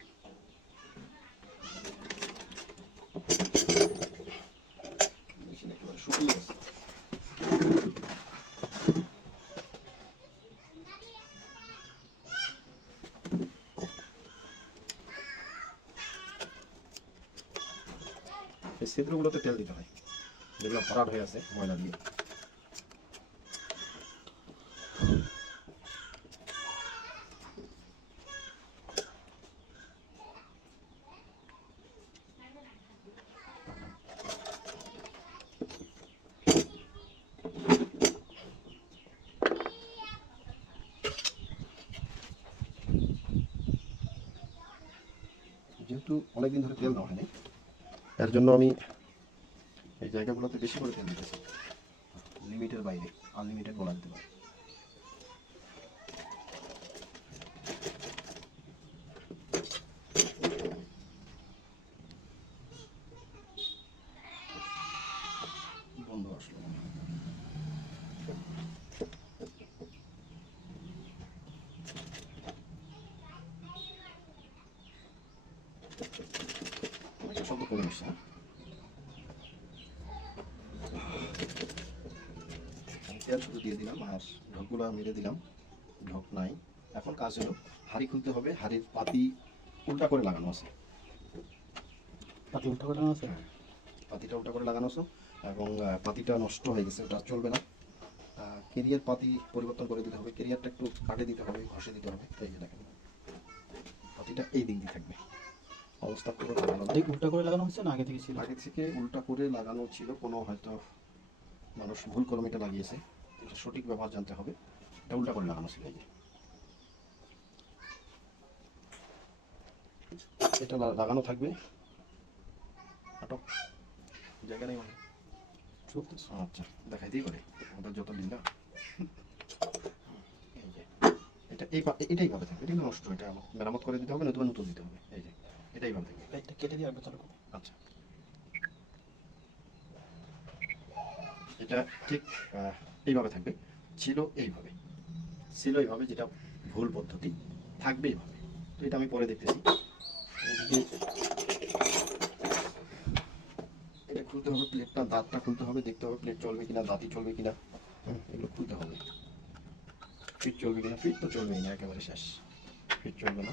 মেশিন একেবারে শুকিয়ে গেছে। এই ছিদ্রগুলোতে তেল দিতে হয়, যেগুলো ভরাট হয়ে আছে ময়লা দিয়ে। যেহেতু অনেকদিন ধরে তেল দেওয়া হয়নি, এর জন্য আমি এই জায়গাগুলোতে বেশি করে তেল দিতেছি। লিমিটের বাইরে আনলিমিটেড বলা যেতে পারে। বন্ধ আসলো। অনেকটা শব্দ কমে এসছে। তেল শুধু দিয়ে দিলাম আর ঢকগুলো মেরে দিলাম, ঢক নাই। এখন কাজ হলো হাঁড়ি খুলতে হবে। হাঁড়ির পাতি উল্টা করে লাগানো আছে। পাতি উল্টা করে আছে? পাতিটা উল্টা করে লাগানো আছে এবং পাতিটা নষ্ট হয়ে গেছে, ওটা চলবে না। কেরিয়ার পাতি পরিবর্তন করে দিতে হবে, কেরিয়ারটা একটু কাটে দিতে হবে, ঘষে দিতে হবে। এই যে দেখেন দাঁতিটা এই দিক দিয়ে থাকবে, অবস্থা পুরো লাগানো না। এই উল্টা করে লাগানো হচ্ছে না আগে থেকে ছিল? আগে থেকে উল্টা করে লাগানো ছিল, কোনো হয়তো মানুষ ভুল কলমে এটা লাগিয়েছে, এটা সঠিক ব্যবহার জানতে হবে। এটা উল্টা করে লাগানো ছিল। এই যে এটা লাগানো থাকবে, আটক জায়গা নেই মানে। চলতেছে। আচ্ছা দেখাইতেই পারে আমাদের যত দিন না। এই যে এটা এটাই ভাবে থাকবে, এটা নষ্ট, এটা মেরামত করে দিতে হবে, নতুবা নতুন দিতে হবে। এই যে এটাই ভাবে থাকবে। এটা কেটে দিয়ে রাখবে চালু করো। আচ্ছা এটা ঠিক এইভাবে থাকবে, ছিল এইভাবে, ছিল এইভাবে, যেটা ভুল পদ্ধতি, থাকবে এইভাবে। তো এটা আমি পরে দেখতেছি। এদিকে এটা খুলতে হবে, প্লেটটা দাঁতটা খুলতে হবে, দেখতে হবে প্লেট চলবে কিনা, দাঁতই চলবে কিনা, এগুলো খুলতে হবে। ফিট চলবে কিনা, ফিট তো চলবেই না, একেবারে শেষ, ফিট চলবে না।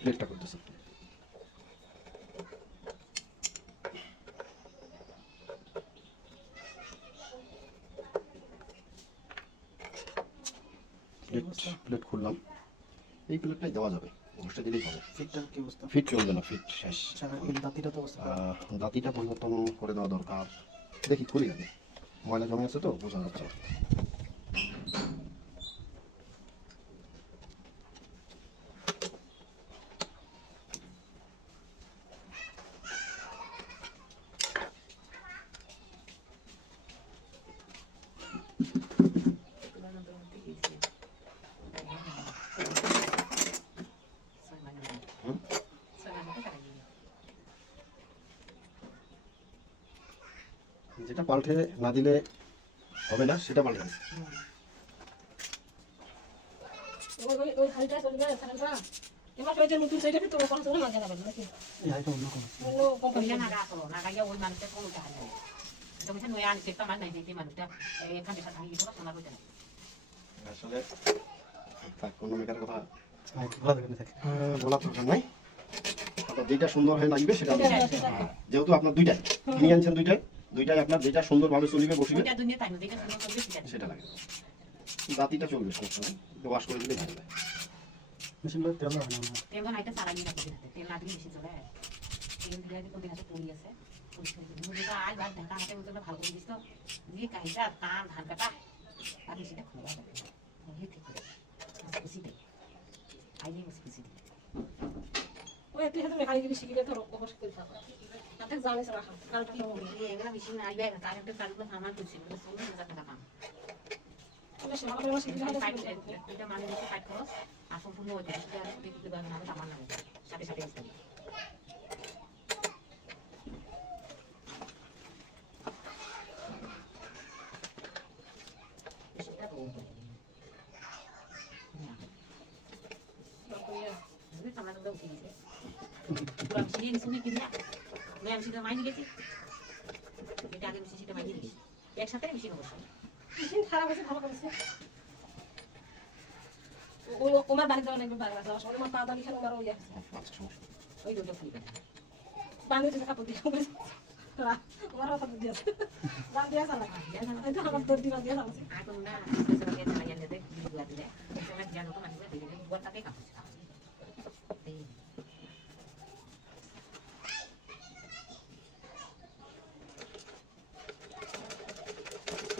প্লেটটা করতেছি। প্লেট খুললাম, এই প্লেটটাই দেওয়া যাবে, ঘষে দিলেই হবে। ফিটটার কি অবস্থা? ফিট চলবে না, ফিট শেষ। আচ্ছা, এই দাঁতিটা তো অবস্থা। দাঁতিটা পরিবর্তন করে দেওয়া দরকার। দেখি খুলি আগে, ময়লা জমে আছে তো বোঝা যাচ্ছে না। যেটা পাল্টে না দিলে হবে না, সেটা পাল্টে দিচ্ছি। ওই হালটা চলবে সারাটা এবার ওই যে নতুন সাইডে তো কোন সময় না যাবে নাকি এই হাইটা অন্য কোনো। অন্য কোম্পানি কইলা নাগাছো নাগাইয়া ওই মানুষটা কোন উঠা হয় তুমি সেন নয়া আনছে তো মানে নাই মানুষটা এখান থেকে থাকি তো সোনা কইতে আসলে তার কোনো মেকার কথা হ্যাঁ, ভালো দেখে থাকে। বলার দরকার নাই। আপনার যেটা সুন্দর হয়ে লাগবে সেটা আপনি যেহেতু আপনার দুইটাই কিনে আনছেন, দুইটাই আপনার যেটা সুন্দরভাবে চলিবে বসিবে এটা দুনিয়া তাই না দেখে সুন্দর করবে সেটা সেটা লাগে। দাঁতিটা চলবে, সমস্যা নেই, ওয়াশ করে দিলে ভালো। মেশিন লোক তেল হয় না আমার। তেল নাইতে চালাই না করতে তেল না দিলে বেশি চলে তেল দিয়ে তো দিন আছে পড়ি আছে মুজে আই বাদ ঢাকা হাতে মুজে ভালো করে দিছ দিয়ে কাইটা টান ধান কাটা আর সেটা খুলে দাও এই ঠিক করে খুশি দে আই নেই খুশি দে ওই তুই হাতে খালি গিয়ে শিখে তো অবশ্য করে থাকো তাতে জানিস রাখা কালটা তো এগুলা মেশিন আইবে কারেন্টের কাজগুলো সামান করছি মানে সুন্দর টাকা পাম তাহলে সে ভালো করে শিখে হাতে এটা মানে বেশি কাজ খরচ আর সম্পূর্ণ হয়ে যায় সেটা দেখতে পাবেন আমি সামান লাগে সাথে সাথে আসতে সেটা বলবো আমি সামনে তো উঠে গেছে পুরো সিরিয়াল শুনে কিনা আমি সেটা মাইনে গেছি এটা আগে বেশি সেটা মাইনে গেছি একসাথে বেশি অবশ্যই মেশিন খারাপ হয়েছে ভালো করেছে ওই ওমার বাড়ি যাওয়া লাগবে বাড়ি যাওয়া সময় আমার পা দাঁড়িয়ে খেলে আমার ওই আচ্ছা সমস্যা নেই। ওই দুটো খুলবে বান্ধে দিতে কাপড় দিয়ে আমার কথা দিয়ে আছে বান্ধে আসা লাগে এই তো আমার দর্দি বান্ধে আসা আছে এখন না সেটা গেছে না জানলে দেখ দুয়া দিলে সেটা জানো তো মানে দিলে দুয়াটাকে কাপড় এই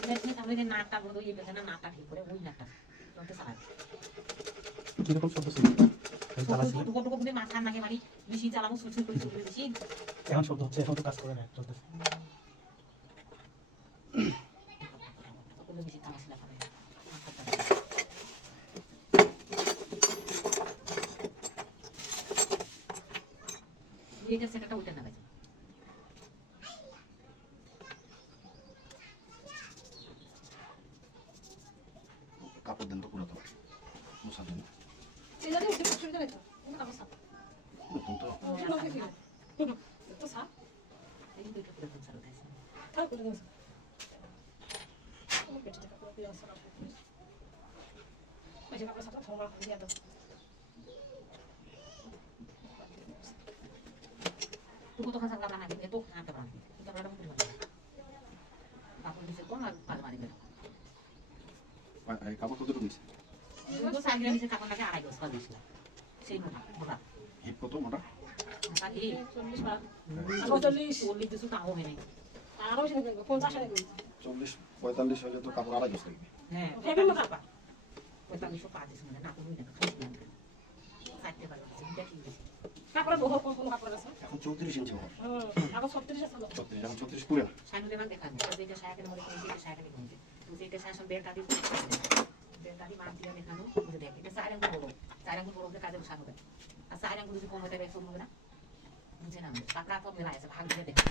দেখি তাহলে যে নাটটা বড় ইয়ে পেছে না নাটটা ঠিক করে ওই নাটটা নতে সারা কিরকম শব্দ ছিল? এই চালা ছিল। টুকু টুকু করে মাথা নাকে মারি বেশি চালাবো সুসু করে চলবে বেশি এখন শব্দ হচ্ছে, এখন তো কাজ করে না, চলতেছে। কোনো বেশি তামাশা করে এটা সেটা উঠে না গেছে কাপড় দেন তো পুরো তো মশা দেন সেই জায়গায় উঠে শুরু করে তো আমার সাথে নতুন তো তো সা এই দুটো পুরো সারা দিয়েছে থাক করে দাও আমার পেটে টাকা করে দিয়ে আসা ওই যে কাপড় সাথে ফোন দিয়ে দাও টুকু তো খাসা লাগা না কিন্তু তো খাটা পান কিন্তু আমরা তো পুরো বাপু দিছে কোন পাল মারি গেল দিলে নিচে কাপড় লাগে 2.5 গজ পার দিয়েছিলাম সেই মোটা হিপ কত মোটা? আর এই 40 বার 40 দিছো তাও হয় নাই আরো বেশি লাগবে 50 টাকা 40-45 হলে তো কাপড় 2.5 গজ লাগবে। হ্যাঁ হেভি মোটা পা 45 পা দিছো মানে না তুমি না খাইছিলাম সাইতে পারো চিন্তা কি দিছি কাপড় বহু কোন কাপড় আছে এখন 34 ইঞ্চি বহর। আগে 36 ছিল 36, এখন 34 পুরো না। সাইনুলে মান দেখান যেটা সায়াকের মধ্যে কোন যেটা সায়াকের মধ্যে তুমি যেটা সায়াসন বেলটা দি বেলটা দি মান দিয়ে দেখানো বুঝে দেখ এটা চার আঙ্গুল বড় হলে কাজে বসানো হবে আর চার আঙ্গুল যদি কম হতে বেশ হবে না বুঝে না কাপড়া তো মেলা আছে ভাগ দিয়ে দেখা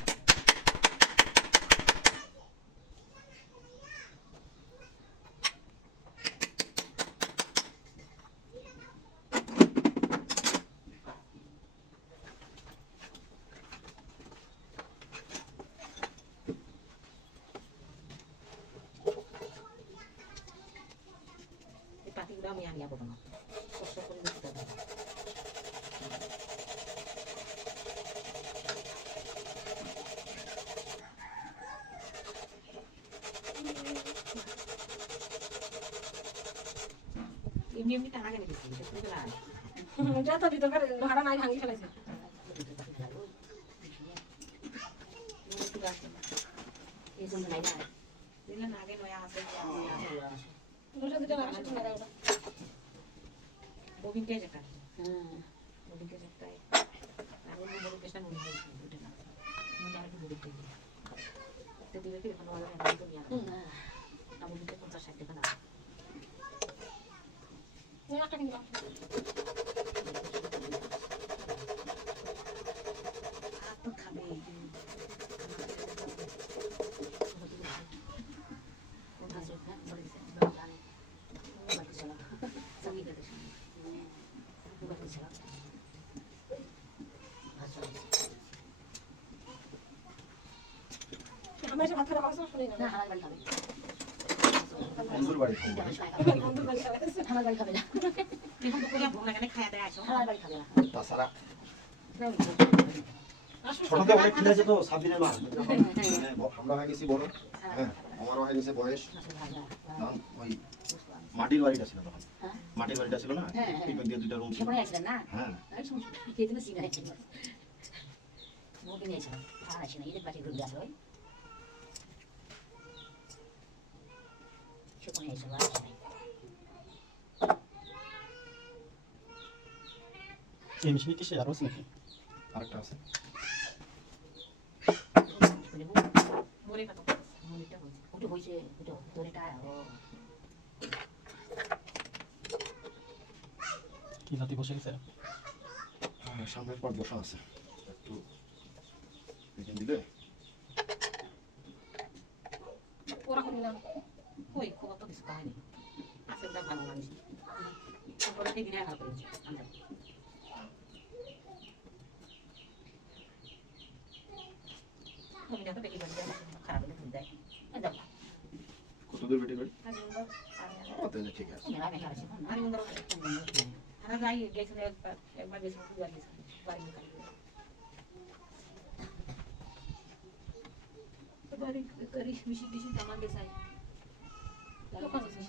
এই পাতিগুলো আমি আনিয়া বলবো না কষ্ট করে দিতে হবে এমনি এমনি টাকা কেন দিচ্ছি দেখতে পেলাম যত ভিতরকার লোহাটা নাই ভাঙি ফেলেছে এই জন্য নাই না দিলেন আগে নয়া আছে দুটো দুটো না আসে না ওটা ববিন কেজ একটা ববিন কেজ একটাই আর ওই ববিন কেজটা মনে হয় দুটো না মনে হয় ববিন কেজ তো দিলে কি কোনো ভালো না তো নিয়া না ববিন কেজ 50-60 টাকা না নিয়ে একটা কিনলাম আর তো খাবে কোন আছে না বলে দিছে জানি বাকি চলা সঙ্গী কেটে বাকি চলা আচ্ছা আমরা এসে ভাত খাওয়া কথা শুনি না না হালাল বাড়ি খাবে বন্ধুর বাড়ি ফোন করে। বন্ধুর বাড়ি খাওয়া আছে হালাল বাড়ি খাবে না দেখুন দুপুরে ভোগ লাগানে খাইয়া দেয় আসো হালাল বাড়ি খাবে না তাছাড়া আসো ছোটতে অনেক খিলাইছে তো সাবিনের মা। আমরা হয়ে গেছি বড়। হ্যাঁ, আমারও হয়ে গেছে বয়স। তখন ওই মাটির বাড়িটা ছিল তখন। মাটির বাড়িটা ছিল না? এই দিয়ে দুটো রুম ছিল। সেখানে আসলেন না হ্যাঁ। আমি শুনছি খেতে না সিগারেট মোদি নিয়েছিলাম আর আসে না ঈদের বাড়ি ঘুরে আসলো সেখানে এসে আর আসে নাই এই মেশিনে কি সে আরো আছে নাকি? আরেকটা আছে। মরে কত মরেটা হয়েছে ওটা হয়েছে ওটা তোরেটা ও কি নাতি বসে গেছে? হ্যাঁ, সামনের পর বসা আছে। একটু এখানে দিলে ওরা কোন না ওই খবর তো কিছু পাইনি আছে ওটা ভালো মানুষ তারপরে সেই দিনে ভালো করেছে আমরা মমিটা তো বেশি করে খারাপ হলে তুমি দেয় দাও কত দূর বেটি বাড়ি? আজ আমরা ও তাহলে ঠিক আছে। মেলা মেলা আছে আমি মন্দির আমরা যাই গেছিল একবার গেছিল দুবার গেছিল বাড়ি মুখে বাড়ি করি মিশি দিশি আমার দেশাই দোকান আছে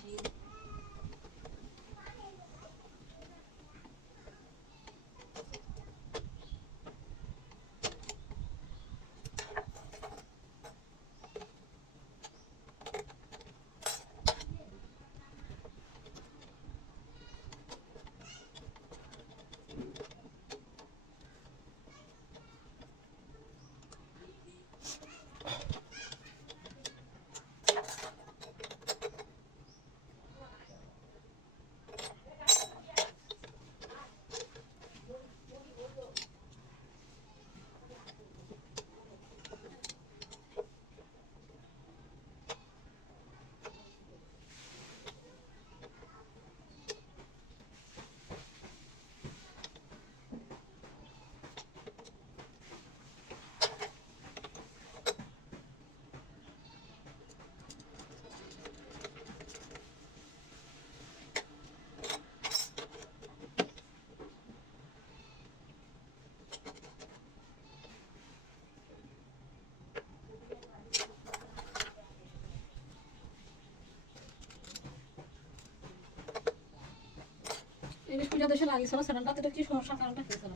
সুইটা দেশে লাগিয়েছিল স্যান্ডেলটা, এটা কি সমস্যা, কারণটা কি ছিল?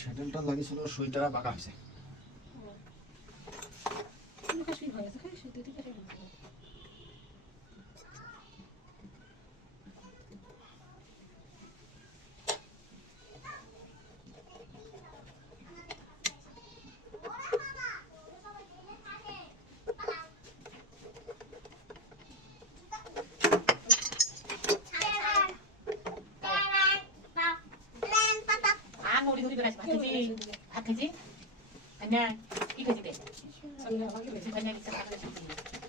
স্যান্ডেলটা লাগিয়েছিল, সুইটা বাঁকা হয়েছে। মুখে সুই হয়ে গেছে, খাই সুই দিতে কেটে গেছে। আর নড়ি ধরি বেড়াইছে, ভাত খেয়েছি না কি খেয়েছি রে স্যান্ডেল লাগিয়ে খেয়েছি না কিছু ভাত খেয়েছি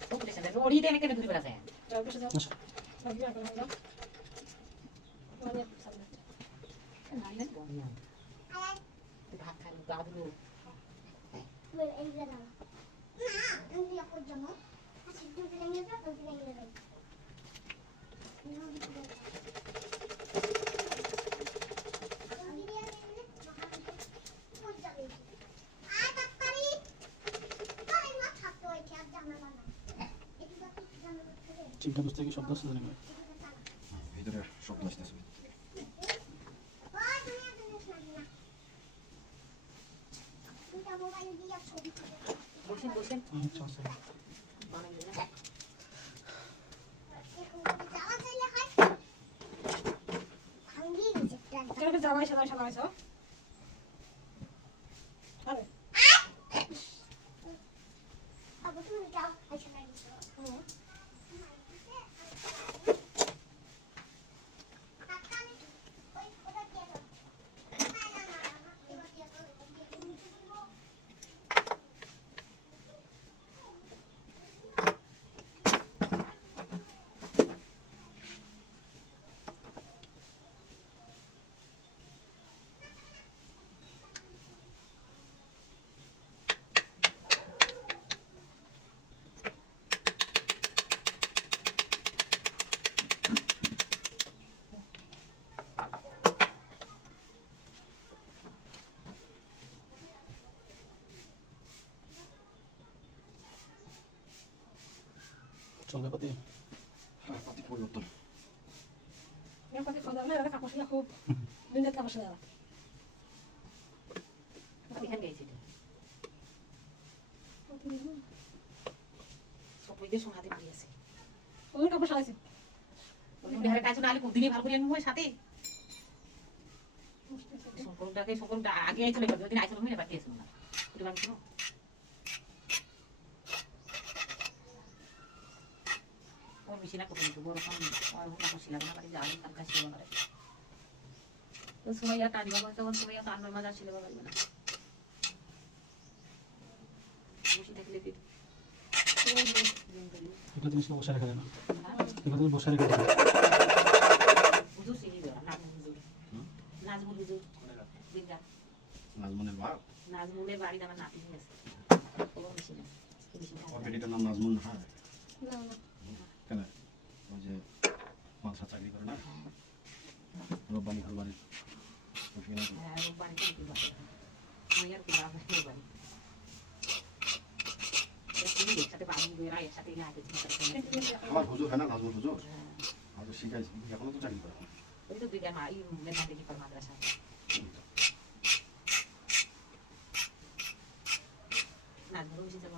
তো বলেছে নড়ি দেনে কেন ধরি বেড়াছে যাও বসে যাও, লাগিয়ে রাখো যাও। মানে স্যান্ডেল ভাত খাই গাবলু এই যে দাও না আমি আপন জন্য আচ্ছা দুটো নিয়ে যাও, দুটো নিয়ে যাও। চিন্তা বুঝতে কি শব্দ আসছে জানি না। ভিতরে শব্দ আসতেছে। বসেন বসেন আচ্ছা আচ্ছা বানাই দিলাম কেন জামাই সাদা সাদা আরে চলবে পাতি। পাতি পরিবর্তন। এর কথা কথা না, এটা কাপড় খুব দিনের কাপড় সাদা। এখানে গেছি সব ওই দিয়ে সোনাতে পড়ে আছে ওই কাপড় সাদাইছে। ওই বিহারে কাজ না আলে কোন দিনই ভালো করে নিয়ে সাথে সম্পর্কটা আগে চলে গেল ওই দিন আইছিল মিলে বাকি আছে না এটা আমি শুনো ও মিশিনা করতে তো বড় কাম আর ও কাম ছিল না বাড়ি যাওয়ার কাম কাজ ছিল না তো সুমাইয়া টানি বাবা তখন সুমাইয়া টান মজা ছিল বাবা না বসে থাকলে কি এটা জিনিস বসে রাখা যায় না, এটা তুমি বসে রেখে দেবে। হুজুর চিনি দেওয়া নাজমুল হুজুর নাজমুল হুজুর দিনটা নাজমুনের বাপ। নাজমুলের বাড়িতে আমার নাতি আছে ও মিশিনা ওর বেটিটার নাম নাজমুন। হ্যাঁ না না কেন? ওই যে মাদ্রাসা চাকরি করে না, রব্বানি হালবানি। হ্যাঁ ও বাড়িতে কি বাবা আমি আর কি বাবা কি বাড়ি একসাথে বাড়ি বেরা একসাথে নিয়ে আসছি আমার হুজুর হয় না নাজমুল হুজুর, আমাদের শিখাইছে, এখনো তো চাকরি করে। ওই তো দুইটা মা এই মেধা দেখি পর মাদ্রাসা নাজমুল মিশে যাবো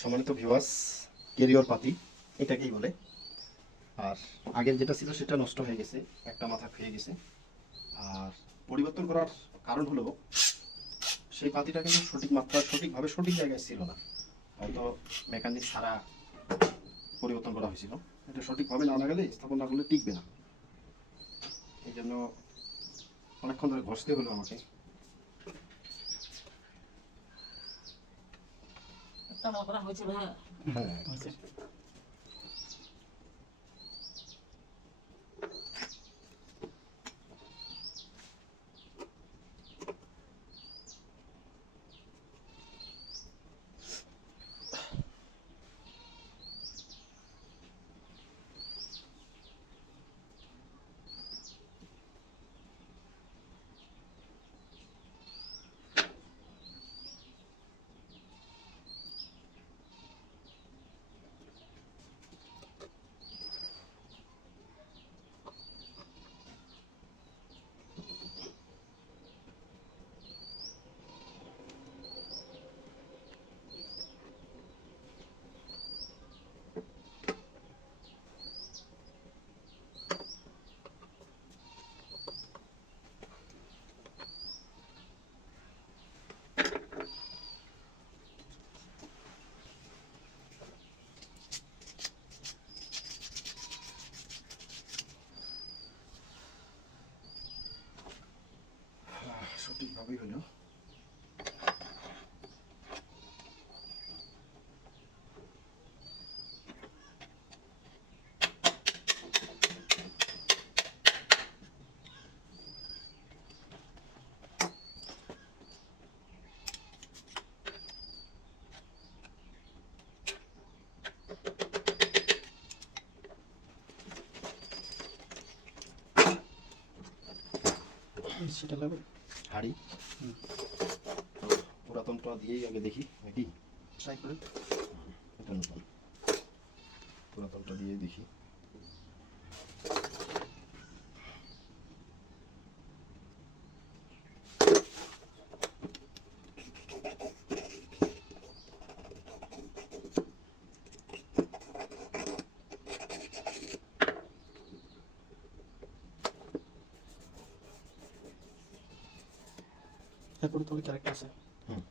সম্মানিত ভিউয়ার্স, কেরিয়র পাতি এটাকেই বলে। আর আগের যেটা ছিল সেটা নষ্ট হয়ে গেছে, একটা মাথা খেয়ে গেছে। আর পরিবর্তন করার কারণ হলো সেই পাতিটা কিন্তু সঠিক মাত্রা সঠিকভাবে সঠিক জায়গায় ছিল না, হয়তো মেকানিক ছাড়া পরিবর্তন করা হয়েছিল। এটা সঠিকভাবে না লাগালে স্থাপন না করলে টিকবে না, এই জন্য অনেকক্ষণ ধরে ঘষতে হলো আমাকে। একটা মকরা হয়েছে ভাই। হ্যাঁ সঠিকভাবেই হলো। সেটা লাগবে। হাড়ি পুরাতনটা দিয়েই আগে দেখি নাকি, ট্রাই করে। এটা নতুন, পুরাতনটা দিয়ে দেখি। এরপরে তবে ক্যারেক্টার আছে। হুম।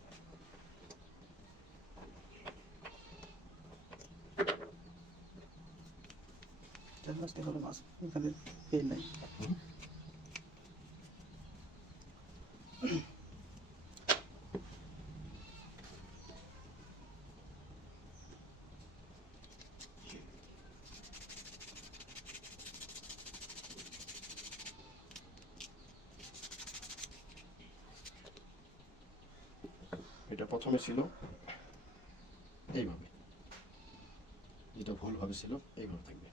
আসতে হবে মাছ, এখানে পেন নাই। এটা প্রথমে ছিল এইভাবে, যেটা ভুলভাবে ছিল এইভাবে থাকবে।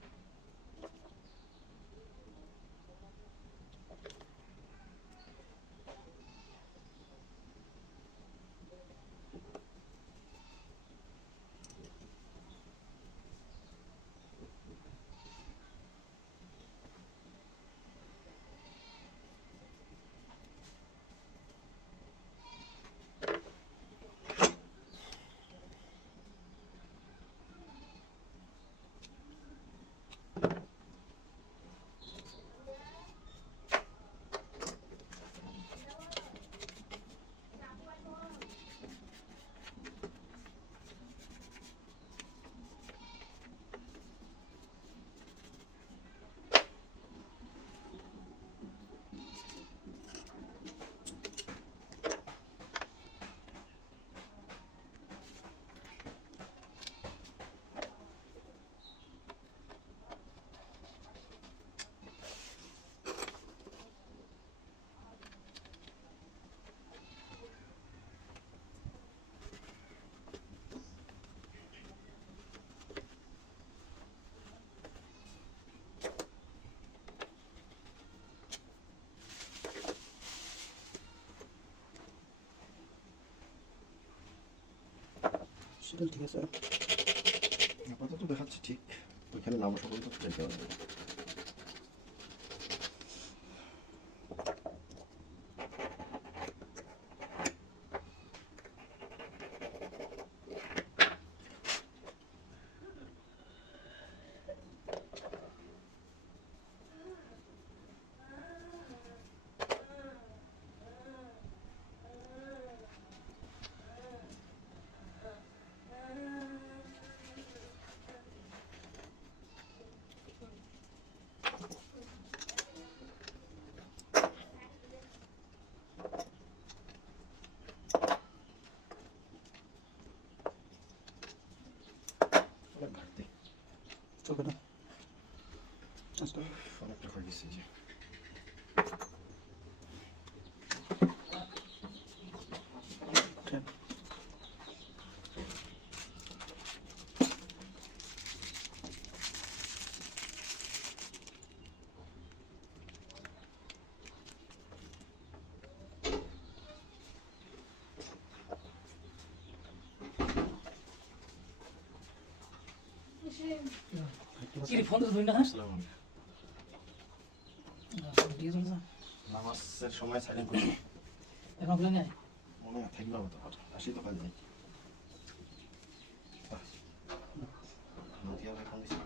সেটা ঠিক আছে। আপাতত দেখাচ্ছে ঠিক, ওইখানে না বসা পর্যন্ত যেতে হবে। অনেকটা হয়ে গেছে যে। চিরি ফোন তো ধরি না, হ্যাঁ? আসসালামু আলাইকুম। দিয়ে চলছে। নামাজের সময় সাইলেন্ট করছি, এখন খুলে নেয়। মনে হয় থাকবে হতো আর আসি তো কাজ নেই। নদিয়া ভাই ফোন দিছে।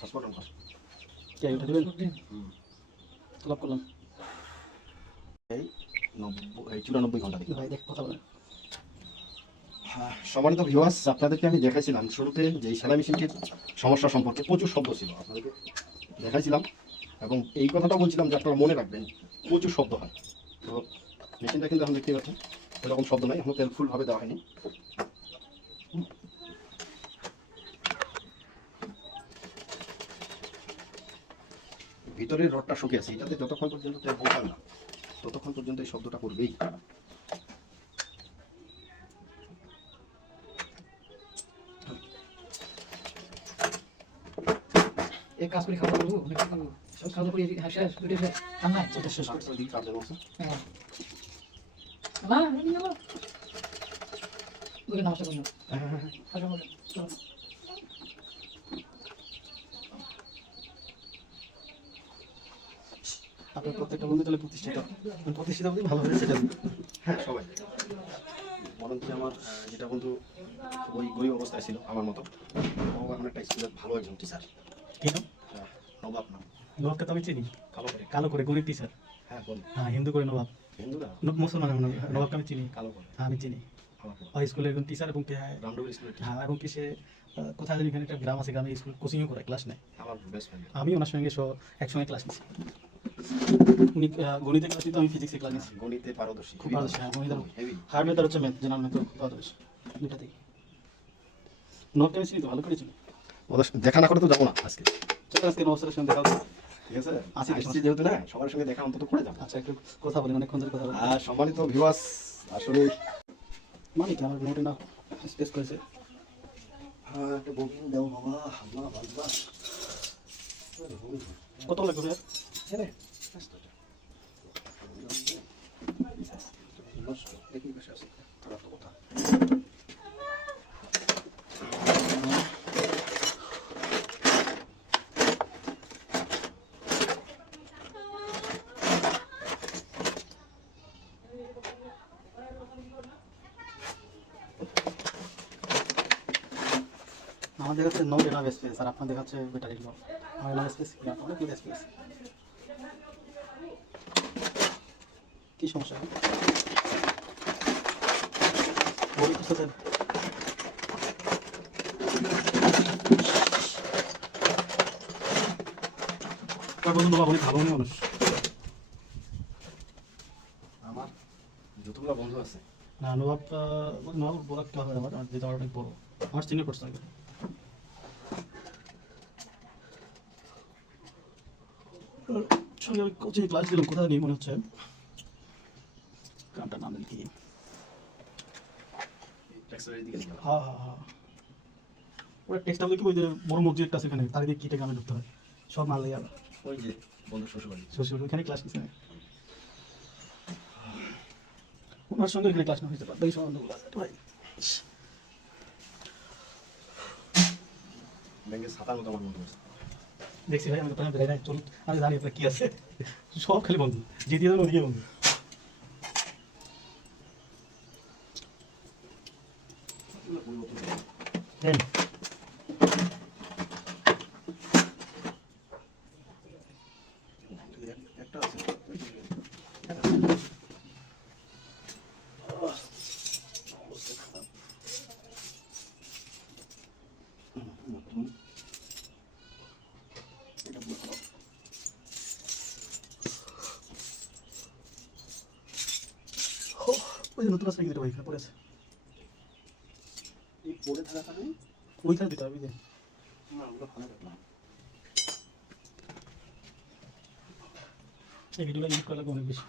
পাসপোর্ট অন কর। কে এটা দিবেন? হুম। লাভ করলাম। এই 94 ঘন্টা দেখি। ভাই দেখ কথা বলেন। হ্যাঁ, সম্মানিত ভিউয়ার্স, আপনাদেরকে আমি দেখাইছিলাম শুরুতে যে এই সেলাই মেশিনটির সমস্যা সম্পর্কে প্রচুর শব্দ ছিল, আপনাদেরকে দেখাইছিলাম এবং এই কথাটা বলছিলাম যে আপনারা মনে রাখবেন প্রচুর শব্দ হয়। তো মেশিনটা কিন্তু এখন দেখতে পাচ্ছেন এরকম শব্দ নাই, এখনো তেল ফুলভাবে দেওয়া হয়নি। ভিতরের রডটা শুকিয়ে আছে, এটাতে যতক্ষণ পর্যন্ত তেল পৌঁছাবে না ততক্ষণ পর্যন্ত এই শব্দটা করবেই। এক কাজ করে খাওয়া করবো, নাকি কি করবো? সব খাওয়া করে শেষ, দুটো শেষ। আর নাই? এটা শেষ করতে দিই কাজ দেবো। হ্যাঁ। না, আমি যাবো। ওকে নামাজটা করি না। আসো, আসো, চলো। আপনার প্রত্যেকটা বন্ধু তাহলে প্রতিষ্ঠিত বলতে ভালো হয়েছে সেটা। হ্যাঁ, সবাই বরঞ্চ আমার যেটা বন্ধু ওই গরিব অবস্থায় ছিল আমার মতো, ও এখন একটা স্কুলের ভালো একজন টিচার। কেন? নবাব নাম, নবাবকে তো আমি চিনি, কালো করে। কালো করে গরিব টিচার। হ্যাঁ, বল। হ্যাঁ, হিন্দু করে নবাব, হিন্দুরা মুসলমান নবাবকে আমি চিনি। কালো করে। হ্যাঁ, আমি চিনি। আমার ওই স্কুলের একজন টিচার এবং রামডুবুর স্কুলের teacher। হ্যাঁ, এবং কি সে কোথায় জানি এখানে একটা গ্রাম আছে, গ্রামে স্কুল কোচিংও করে, ক্লাস নেয়। আমার বেস্ট ফ্রেন্ড। আমি ওনার সঙ্গে একসঙ্গে ক্লাস নিয়েছি। উনি গণিতে ক্লাস নিত, আমি ফিজিক্সে ক্লাস নিয়েছি। গণিতে পারদর্শী, খুব পারদর্শী, হ্যাঁ, গণিতের হেভি। হার্ড মেথড হচ্ছে ম্যাথ, জেনারেল মেথড পারদর্শী, দুটাতেই। নবাবকে আমি চিনি তো, ভালো করে চিনি। ওদের দেখা না করে তো যাবো না আজকে, চলো আজকে নবাব স্যারের সঙ্গে দেখা হবে। ঠিক আছে? আসি, আসছি যেহেতু না, সবার সঙ্গে দেখা অন্তত করে যাবো। আচ্ছা, একটু কথা বলি, অনেকক্ষণ ধরে কথা বলি। আর সম্মানিত ভিউয়ার্স, আসলে মানে কি আমার মোটে না স্পেস করেছে। একটা ববিন দাও বাবা, আল্লাহ আল্লাহ। কত লাগবে ভাইয়া? ছেড়ে দেখি বসে আছে, খারাপ তো কথা। আমার দেখাচ্ছে নো এনাফ স্পেস, আর আপনার দেখাচ্ছে বেটার এগুলো। আমার এনাফ স্পেস অনেক স্পেস। কি সমস্যা? বই খুঁজতেছেন? তার বলুন বাবা, অনেক ভালো মানুষ। আমার যতগুলো বন্ধু আছে না, নবাব বলা একটা হবে আমার, যেটা আমার অনেক বড়, আমার সিনিয়র পার্সন। সঙ্গে আমি কোচিং ক্লাস দিলাম, কোথায় নিয়ে মনে হচ্ছে গ্রামটার নাম কি? ট্যাক্সের দিকে নিয়ে হ্যাঁ হ্যাঁ হ্যাঁ, ওরা টেস্ট হবে কি ওই যে বড় মসজিদটা আছে এখানে তার দিকে কিটে গ্রামে ঢুকতে হয় সব মারলেই আর ওই যে বন্ধু শ্বশুরবাড়ি। শ্বশুর ওখানে ক্লাস কিছু নেই ওনার সঙ্গে এখানে ক্লাস না হয়েছে বাদ বাকি সব অন্য ক্লাস ভাই ব্যাংকের ছাতার মতো আমার মনে হচ্ছে। দেখছি ভাই আমি তো বেড়াই নাই চল আমি জানি আপনার কি আছে সব খালি বন্ধু যে দিয়ে দেবেন ওদিকে বন্ধু দেন একটা আছে ওই যে নতুন আসলে কি দিতে ভাই এখানে পড়ে আছে এই পড়ে থাকাটা নেই ওইখানে দিতে হবে যে না ওগুলো ভালো রাখলাম। এই ভিডিওটা এডিট করা লাগবে অনেক বেশি